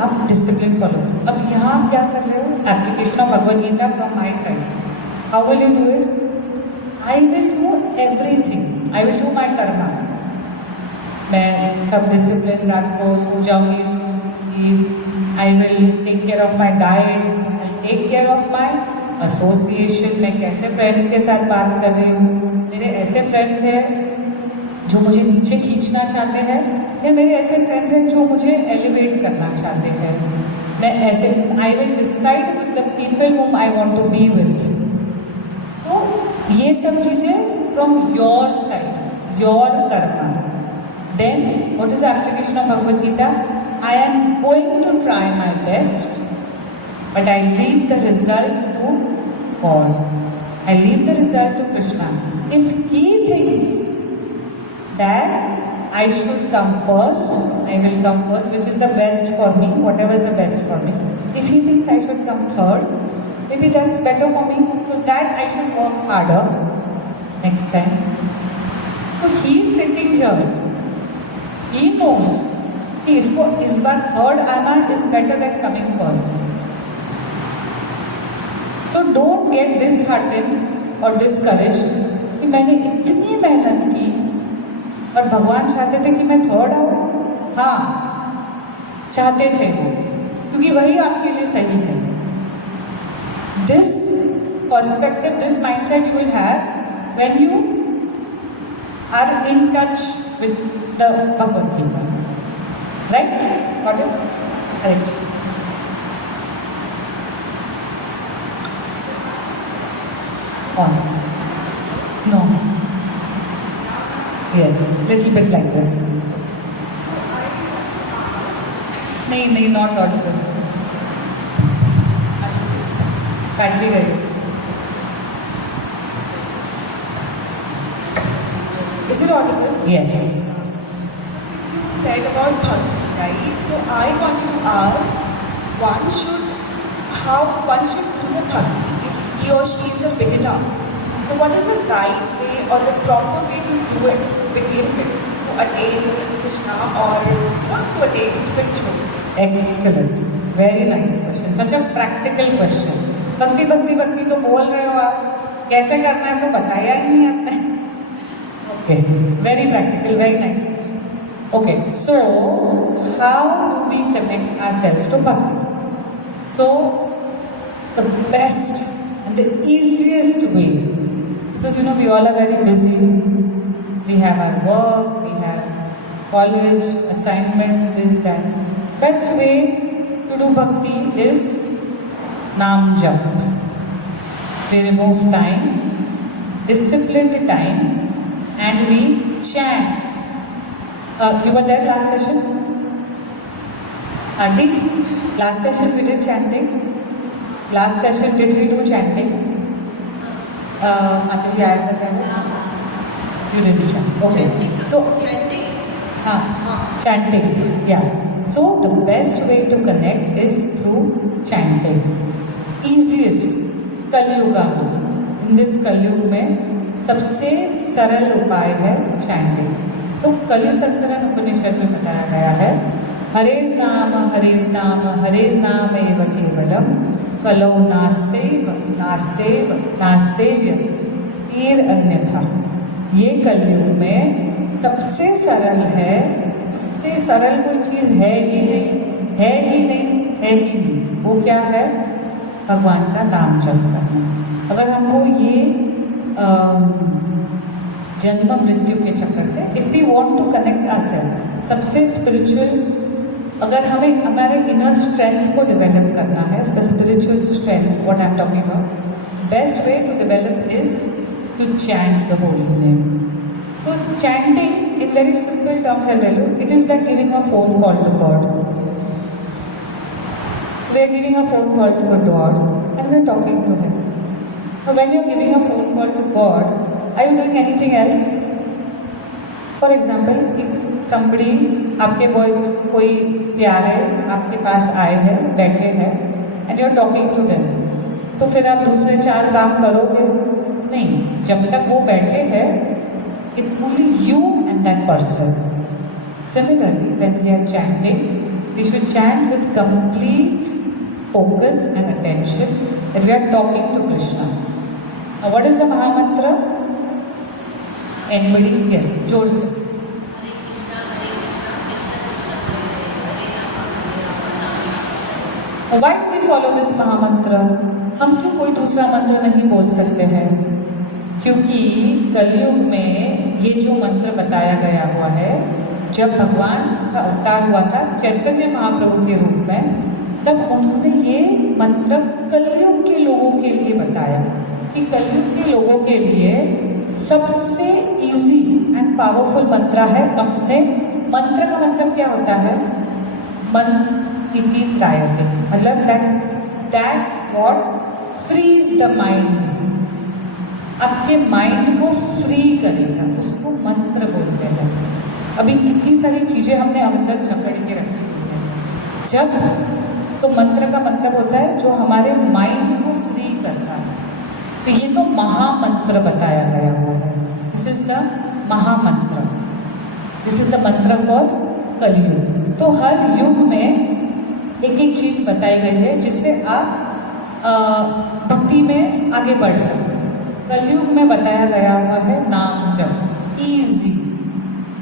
आप डिसिप्लिन फॉलो करो. अब यहाँ आप क्या कर रहे हो? Application of Bhagavad Gita from my side. How will you do it? I will do everything. I will do my karma. मैं सब डिसिप्लिन, रात को सो जाऊँगी, I will take care of my diet, I take care of my association. मैं कैसे friends के साथ बात कर रही हूँ. मेरे ऐसे फ्रेंड्स हैं जो मुझे नीचे खींचना चाहते हैं, या मेरे ऐसे फ्रेंड्स हैं जो मुझे एलिवेट करना चाहते हैं. मैं ऐसे I will decide with the people whom I want to be with. तो ये सब चीज़ें from your side, your karma. Then, what is the application of Bhagavad Gita? I am going to try my best, but I leave the result to God. I leave the result to Krishna. If he thinks that I should come first, I will come first, which is the best for me, whatever is the best for me. If he thinks I should come third, maybe that's better for me, so that I should work harder next time. So he is sitting here. He knows कि इसको इस बार third आना is better than coming first. So don't get disheartened or discouraged कि मैंने इतनी मेहनत की और भगवान चाहते थे कि मैं थर्ड आऊँ. हाँ, चाहते थे वो, क्योंकि वही आपके लिए सही है. This perspective, this mindset you will have when you are in touch with the Bhagavad Gita. Right? Got it? Right. No. Yes, little bit like this. नहीं, not audible. Can't be very. Is it audible? Yes. So since you said about bhakti, right? So I want to ask, how one should do the bhakti if he or she is a beginner. So what is the right way or the proper way to do it to begin with, to attain Krishna or to attain spiritual? Excellent. Very nice question. Such a practical question. भक्ति तो बोल रहे हो आप, कैसे करना है तो बताया ही नहीं आपने. Okay, very practical, very nice. Okay, so how do we connect ourselves to bhakti? So the best and the easiest way, because we all are very busy. We have our work, we have college, assignments, this, that. Best way to do bhakti is Naam Jap. We remove time, disciplined time, and we chant. You were there last session? Adi? Last session we did chanting. Last session did we do chanting? Ataji aaya tha kya? You didn't do chanting. Okay. So chanting. Yeah. So the best way to connect is through chanting. Easiest. Kalyuga in this कलयुग में सबसे सरल उपाय है chanting. तो कलिसंतरण उपनिषद में बताया गया है, हरेर नाम एव केवलम कलौ नास्तेव तीर अन्यथा. ये कलयुग में सबसे सरल है, उससे सरल कोई चीज़ है ही नहीं. वो क्या है? भगवान का नाम जप करना. अगर हमको ये जन्म मृत्यु के चक्कर से, if we want to connect ourselves, सबसे स्पिरिचुअल, अगर हमें हमारे इनर स्ट्रेंथ को डेवलप करना है, the spiritual strength what I am talking about, best way to develop is to chant the holy name. So chanting in very simple terms I tell you, it is like giving a phone call to God. We are giving a phone call to a God and we are talking to Him. Now, when you are giving a phone call to God, are you doing anything else? For example, if somebody, आपके कोई प्यारे आपके पास आए हैं, बैठे हैं, and you are talking to them, तो फिर आप दूसरे 4 काम करोगे? नहीं. जब तक वो बैठे हैं, it's only you and that person. Similarly, when we are chanting, we should chant with complete focus and attention that we are talking to Krishna. Now, what is the Mahamantra? Anybody? Yes, जोर से. Why do we follow this Mahamantra? हम क्यों कोई दूसरा मंत्र नहीं बोल सकते हैं? क्योंकि कलयुग में ये जो मंत्र बताया गया हुआ है, जब भगवान का अवतार हुआ था चैतन्य महाप्रभु के रूप में, तब उन्होंने ये मंत्र कलयुग के लोगों के लिए बताया कि कलयुग के लोगों के लिए सबसे इजी एंड पावरफुल मंत्र है. अपने मंत्र का मतलब क्या होता है? मन इति त्रायते, मतलब that what frees the mind. आपके माइंड को फ्री करेगा, उसको मंत्र बोलते हैं. अभी कितनी सारी चीज़ें हमने अंदर जकड़ के रखी हुई हैं. जब तो मंत्र का मतलब होता है जो हमारे माइंड को फ्री करता है. तो ये तो महामंत्र बताया गया हुआ है. दिस इज द महामंत्र. दिस इज द मंत्र फॉर कलयुग. तो हर युग में एक एक चीज़ बताई गई है जिससे आप भक्ति में आगे बढ़ सकते. कलयुग में बताया गया हुआ है नाम जप. ईजी.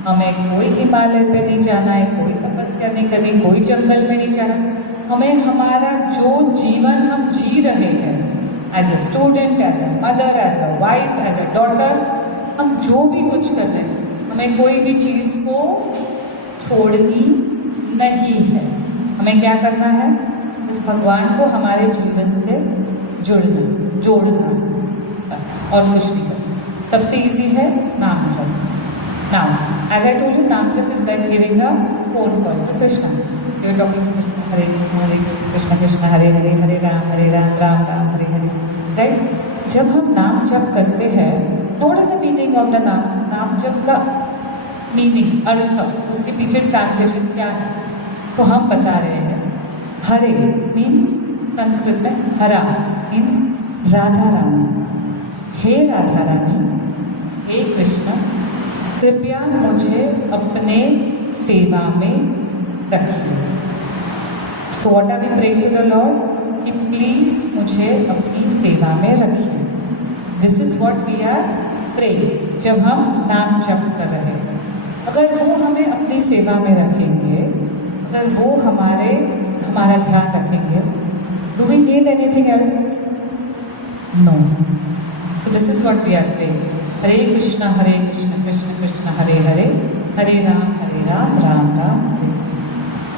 हमें कोई हिमालय पे नहीं जाना है, कोई तपस्या नहीं करनी, कोई जंगल में नहीं जाना. हमें हमारा जो जीवन हम जी रहे हैं, as a student, as a mother, as a wife, as a daughter, हम जो भी कुछ कर रहे हैं, हमें कोई भी चीज़ को छोड़नी नहीं है. हमें क्या करना है? उस भगवान को हमारे जीवन से जोड़ना, बस, और कुछ नहीं करना. सबसे इजी है नाम जप. Now, as I told you, नाम जप is like giving a phone call to Krishna. So you're talking to Krishna, Hare Krishna, Krishna Hare Hare, Hare Ram, Ram Ram, Hare Hare. Right? जब हम नाम जप करते हैं, थोड़ा सा मीनिंग ऑफ द नाम जप का मीनिंग, अर्थ, उसके पीछे ट्रांसलेशन क्या है, तो हम बता रहे हैं. हरे मीन्स संस्कृत में हरा मीन्स राधा रानी. हे राधा रानी, हे कृष्ण, कृपया मुझे अपने सेवा में रखिए. So what are we praying to the lord कि प्लीज़ मुझे अपनी सेवा में रखिए. This is what we are praying जब हम नाम जप कर रहे हैं. अगर वो हमें अपनी सेवा में रखेंगे, अगर वो हमारा ध्यान रखेंगे, do we need anything else? No. So this is what we are praying. Hare Krishna Krishna Krishna Hare Hare, Hare Ram Ram Ram Hare.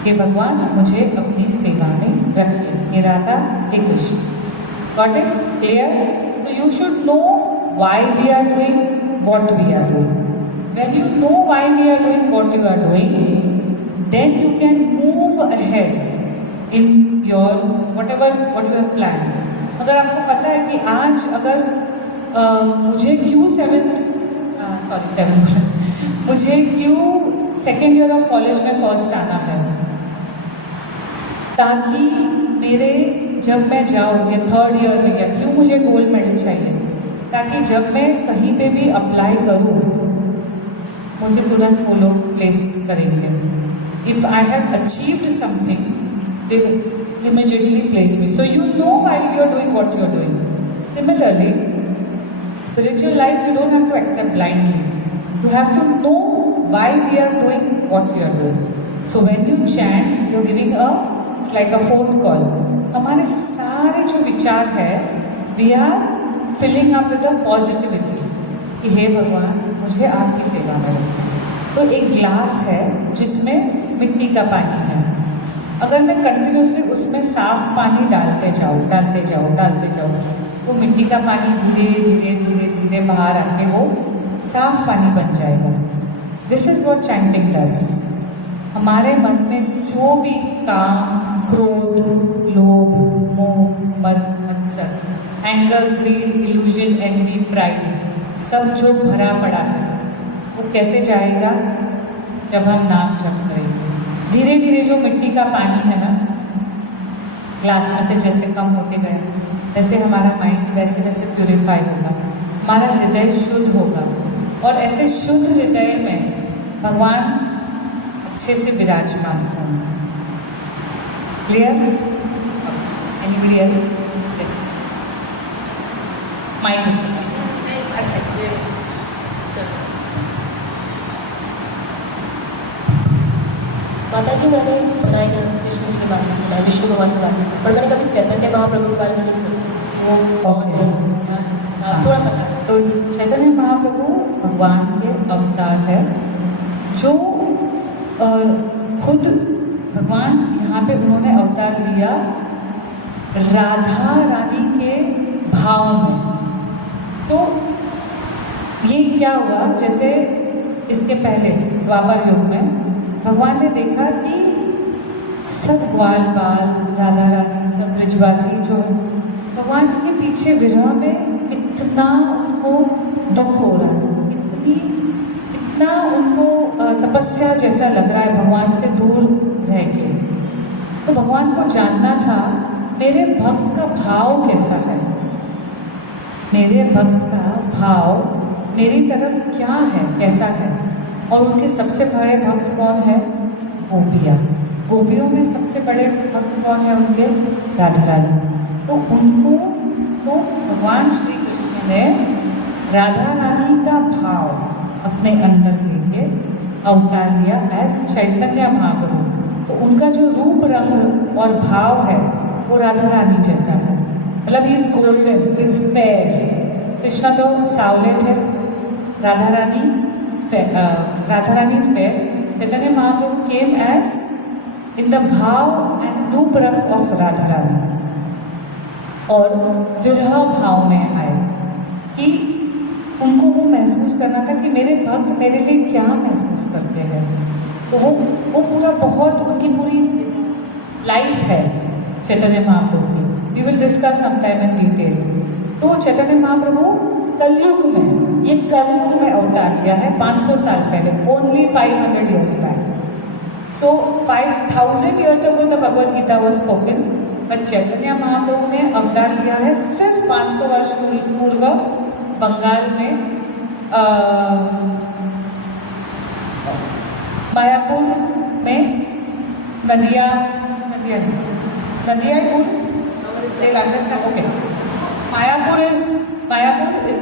हे भगवान, मुझे अपनी सेवा में रखिए. हे राधा, हे Krishna. Got it? Clear? So you should know why we are doing what we are doing. When you know why we are doing what you are doing, then you can move ahead in your what you have planned. अगर आपको पता है कि आज अगर मुझे क्यों मुझे क्यों सेकेंड ईयर ऑफ कॉलेज में फर्स्ट आना है, ताकि मेरे जब मैं जाऊँ या थर्ड ईयर में, या क्यों मुझे गोल्ड मेडल चाहिए, ताकि जब मैं कहीं पे भी अप्लाई करूँ मुझे तुरंत वो लोग प्लेस करेंगे. If I have achieved something they will immediately place me. So you know why you are doing what you are doing. Similarly spiritual life you don't have to accept blindly. You have to know why we are doing what we are doing. So when you chant, you're giving it's like a phone call. हमारे सारे जो विचार है, we are filling up with a positivity कि हे भगवान, मुझे आपकी सेवा में रखिए. तो एक ग्लास है जिसमें मिट्टी का पानी है. अगर मैं कंटिन्यूसली उसमें साफ पानी डालते जाऊँ, वो मिट्टी का पानी धीरे धीरे बाहर आके वो साफ पानी बन जाएगा. This is what chanting does. हमारे मन में जो भी काम, क्रोध, लोभ, मोह, मद, मत्सर, anger, greed, illusion, envy, pride, सब जो भरा पड़ा है, वो कैसे जाएगा? जब हम नाम जप करेंगे. धीरे धीरे जो मिट्टी का पानी है ना, ग्लास में से जैसे कम होते गए, वैसे हमारा माइंड वैसे प्यूरिफाई होगा, हमारा हृदय शुद्ध होगा, और ऐसे शुद्ध हृदय में भगवान अच्छे से विराजमान होंगे. क्लियर? Anybody else? माइंड अच्छा. माता जी, मैंने सुना है कि कृष्ण जी के बारे में सुना है, विष्णु भगवान के बारे में सुना है, पर मैंने कभी चैतन्य महाप्रभु के बारे में नहीं सुना. वो ओके, आप थोड़ा बता. तो चैतन्य महाप्रभु भगवान के अवतार है, जो खुद भगवान यहाँ पे उन्होंने अवतार लिया राधा रानी के भाव में. तो ये क्या हुआ, जैसे इसके पहले द्वापर युग में भगवान ने देखा कि सब ग्वाल बाल, राधा रानी, सब ब्रजवासी जो है, भगवान के पीछे विरह में कितना उनको दुख हो रहा है, इतना उनको तपस्या जैसा लग रहा है भगवान से दूर रह के. तो भगवान को जानना था मेरे भक्त का भाव कैसा है, मेरे भक्त का भाव मेरी तरफ क्या है, कैसा है. और उनके सबसे बड़े भक्त कौन है? गोपियाँ. गोपियों में सबसे बड़े भक्त कौन है उनके? राधा रानी. तो उनको तो भगवान श्री कृष्ण ने राधा रानी का भाव अपने अंदर लेके अवतार लिया एज चैतन्य महाप्रभु. तो उनका जो रूप, रंग और भाव है वो राधा रानी जैसा है. मतलब he is golden, he is fair. Krishna तो सावले थे, Radha Rani is fair. Chaitanya Mahaprabhu came as in the bhav and रूप रंग of राधा रानी, और विरह भाव में आए कि उनको वो महसूस करना था कि मेरे भक्त मेरे लिए क्या महसूस करते हैं। तो वो पूरा बहुत उनकी पूरी लाइफ है चैतन्य महाप्रभु की। We will discuss some time in detail. तो चैतन्य महाप्रभु कलयुग में, ये कलयुग में अवतार लिया है 500 साल पहले, ओनली 500 years बैक। So 5000 years ago the Bhagavad Gita was spoken, but Chaitanya Mahaprabhu ने अवतार लिया है सिर्फ 500 वर्ष पूर्व बंगाल में मायापुर में Nadia okay. Mayapur is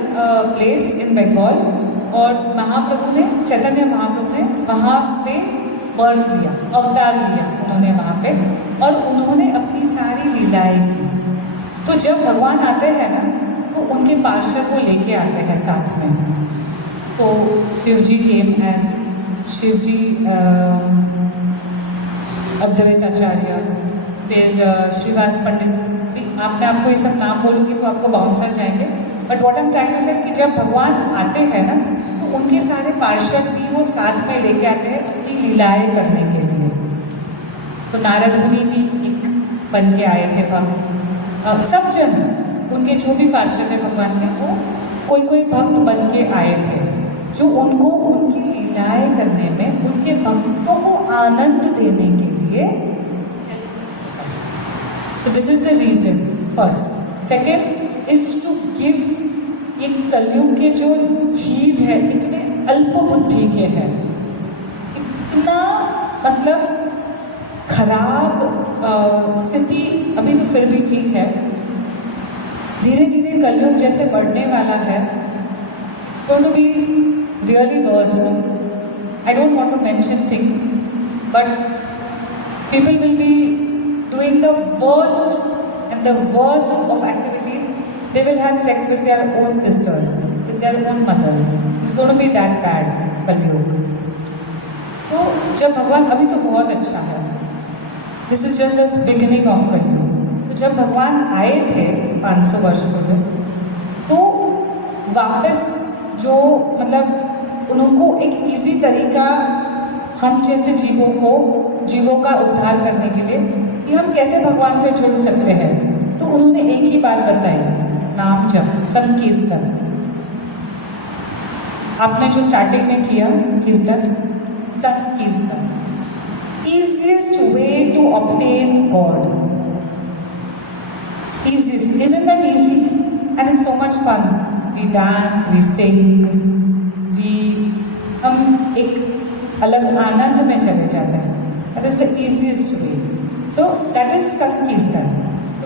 place in Bengal, और महाप्रभु ने, चैतन्य महाप्रभु ने वहाँ पे बर्थ लिया, अवतार लिया उन्होंने वहाँ पे, और उन्होंने अपनी सारी लीलाएं की। तो जब भगवान आते हैं ना, तो उनके पार्षद को लेके आते हैं साथ में। तो शिव जी केम एज शिव जी, अद्वैत आचार्य, फिर श्रीवास पंडित भी। मैं आपको ये सब नाम बोलूँगी तो आपको बाउंसर जाएंगे, but what I am trying to say कि जब भगवान आते हैं ना, तो उनके सारे पार्षद भी वो साथ में लेके आते हैं अपनी लीलाएं करने के लिए। तो नारद मुनि भी एक बन के आए थे भक्त, सब जन उनके जो भी पार्षद थे भगवान के, वो कोई भक्त बन के आए थे जो उनको उनकी लीलाएं करने में, उनके भक्तों को आनंद देने के लिए। So this is the reason first. Second is to give, ये कलयुग के जो जीव है इतने अल्प बुद्धि के हैं, इतना मतलब खराब स्थिति, अभी तो फिर भी ठीक है, धीरे धीरे कलयुग जैसे बढ़ने वाला है। It's going to be really worst. I don't want to mention things, but people will be doing the worst and the worst of activities. They will have sex with their own sisters, with their own mothers. It's going to be that bad, कलयुग। So जब भगवान, अभी तो बहुत अच्छा है, this is just the beginning of कलयुग। तो जब भगवान आए थे 500 वर्ष पूर्व, तो वापस जो मतलब उनको एक इजी तरीका हम जैसे जीवों का उद्धार करने के लिए कि हम कैसे भगवान से जुड़ सकते हैं, तो उन्होंने एक ही बात बताई, नाम जप, संकीर्तन। आपने जो स्टार्टिंग में किया कीर्तन, संकीर्तन, easiest way to obtain God, easiest, isn't that easy? And it's so much fun. We dance, we sing, हम एक अलग आनंद में चले जाते हैं। That is the easiest way. So that is संकीर्तन।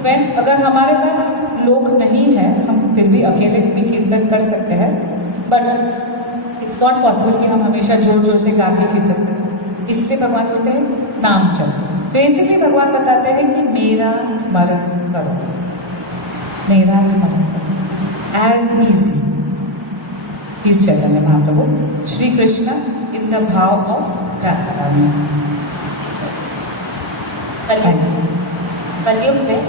When अगर हमारे पास लोग नहीं है, हम फिर भी अकेले भी कीर्तन कर सकते हैं, बट इट्स नॉट पॉसिबल कि हम हमेशा जोर जोर से गा के कीर्तन करें। इसलिए भगवान बोलते हैं नाम जप। बेसिकली भगवान बताते हैं कि मेरा स्मरण करो, मेरा स्मरण करो, as easy is Chaitanya Mahaprabhu Shri Krishna in the bhava of Radha Rani. Kalyug में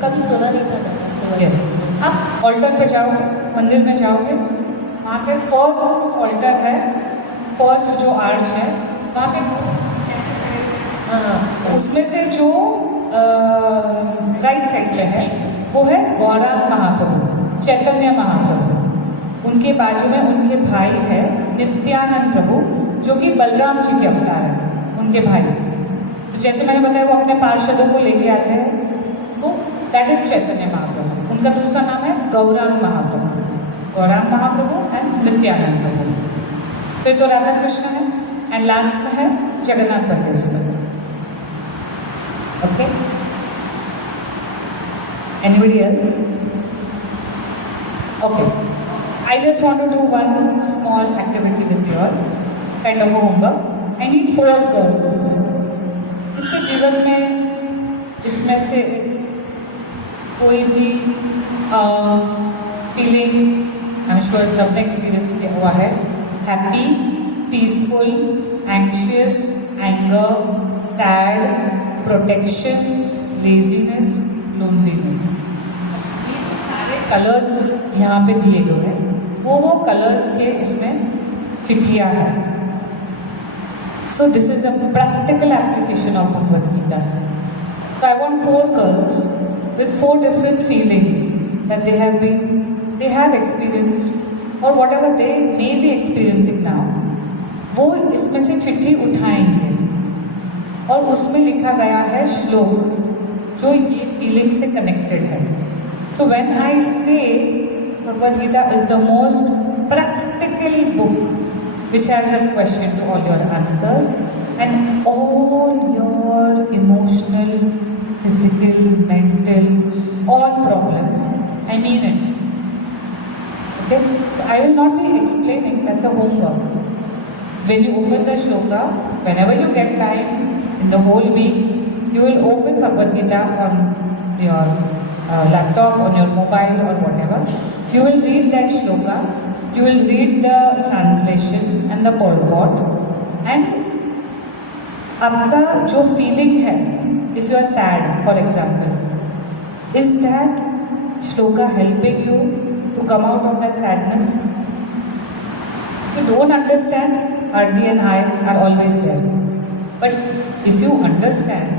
कभी सुना नहीं था मैंने इसके बारे यस। में। आप ऑल्टर पे जाओगे, मंदिर में जाओगे, वहाँ पे फर्स्ट ऑल्टर है, फर्स्ट जो आर्च है, वहाँ पे ऐसे खड़े हैं। हाँ, उसमें से जो राइट साइड पे है वो है गौरांग महाप्रभु, चैतन्य महाप्रभु। उनके बाजू में उनके भाई है नित्यानंद प्रभु, जो कि बलराम जी के अवतार हैं, उनके भाई। तो जैसे मैंने बताया वो अपने पार्षदों को लेके आते हैं, तो दैट इज चैतन्य महाप्रभु। उनका दूसरा नाम है गौरांग महाप्रभु, गौरांग महाप्रभु एंड नित्यानंद प्रभु। फिर तो राधा कृष्ण है, एंड लास्ट में है Jagannath Baldev Subhadra. Okay, anybody else? Okay, I just want to do one small activity with you all, kind of a homework. I need 4 girls. जिसके जीवन में इसमें से कोई भी फीलिंग, आई एम श्योर सबने एक्सपीरियंस किया हुआ है, happy, peaceful, anxious, anger, sad, protection, laziness, loneliness. ये तो सारे कलर्स यहाँ पे दिए गए हैं वो कलर्स के इसमें चिट्ठियाँ हैं. So this is a practical application of Bhagavad Gita. So I want 4 girls with 4 different feelings that they have experienced or whatever they may be experiencing now. वो इसमें से चिट्ठी उठाएंगे और उसमें लिखा गया है श्लोक जो ये फीलिंग से कनेक्टेड है. So when I say Bhagavad Gita is the most practical book which has a question to all your answers and all your emotional, physical, mental, all problems. I mean it. Okay? So I will not be explaining, that's a homework. When you open the shloka, whenever you get time in the whole week, you will open Bhagavad Gita on your laptop, on your mobile or whatever. You will read that shloka. You will read the translation and the purport and आपका जो feeling है, if you are sad for example, is that shloka helping you to come out of that sadness? If you don't understand, Hardi and I are always there. But if you understand,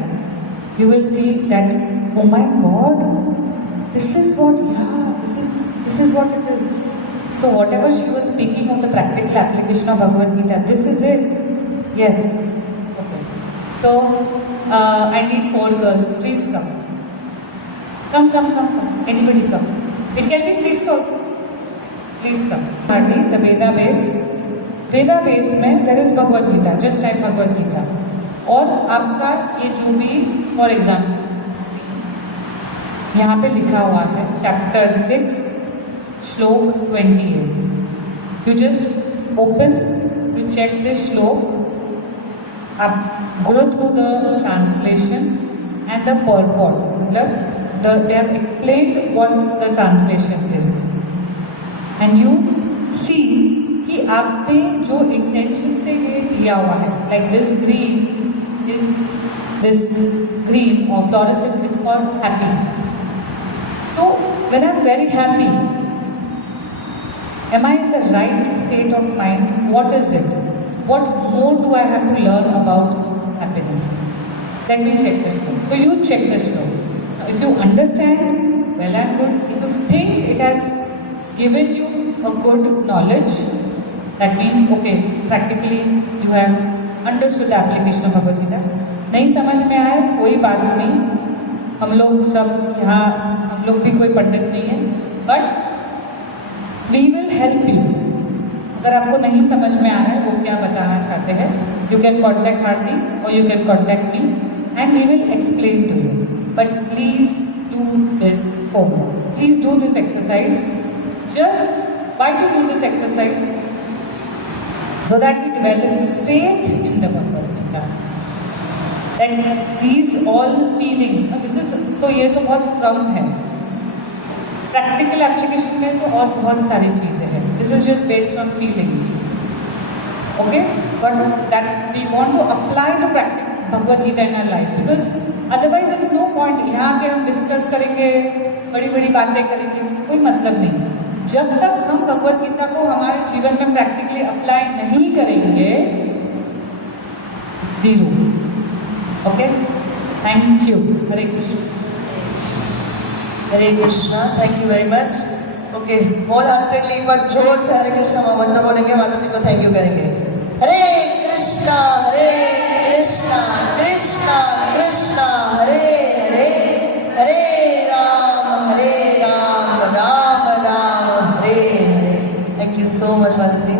you will see that, oh my God, this is what it is. So whatever she was speaking of the practical application of Bhagavad Gita, this is it. Yes. Okay. So I need 4 girls. Please come. Come. Anybody come. It can be 6 also. Please come. Hardi, the Veda base. Veda base में there is Bhagavad Gita. Just type Bhagavad Gita. और आपका ये जो भी, for example, यहाँ पे लिखा हुआ है chapter 6. Shlok 28. You just open, you check this shlok, go through the translation and the purport. They have explained what the translation is. And you see कि आपने जो intention से ये लिया हुआ है, like this green or fluorescent is for happy. So when I'm very happy, am I in the right state of mind? What is it? What more do I have to learn about happiness? Let me check this book. So you check this book. Now, if you understand, well and good. If you think it has given you a good knowledge, that means, okay, practically you have understood the application of Bhagavad Gita. नहीं समझ में आया, कोई बात नहीं. हम लोग सब यहाँ, हम लोग भी कोई पंडित नहीं है. But we will help you. अगर आपको नहीं समझ में आ रहा है वो क्या बताना चाहते हैं, you can contact Hardi or you can contact me and we will explain to you. But please do this homework. Please do this exercise. Just why to do this exercise? So that we develop faith in the Bhagavad Gita. That these all feelings, this is, तो ये तो बहुत कम है. Practical application में तो और बहुत सारी चीज़ें हैं. This is just based on feelings. Okay, but that we want to apply the Bhagavad Gita in our life, because otherwise it's no point. यहाँ के हम डिस्कस करेंगे, बड़ी बड़ी बातें करेंगे, कोई मतलब नहीं. जब तक हम भगवद गीता को हमारे जीवन में प्रैक्टिकली अप्लाई नहीं करेंगे, zero. Okay, thank you. Hare Krishna. Hare Krishna. Thank you very much. Okay, whole heartedly एक बार जोर से हरे कृष्णा मंत्र बोलेंगे, माता जी को थैंक यू करेंगे. हरे कृष्णा कृष्णा कृष्णा हरे Hare, Hare Ram Ram Ram Hare Hare. Thank you so much माता जी.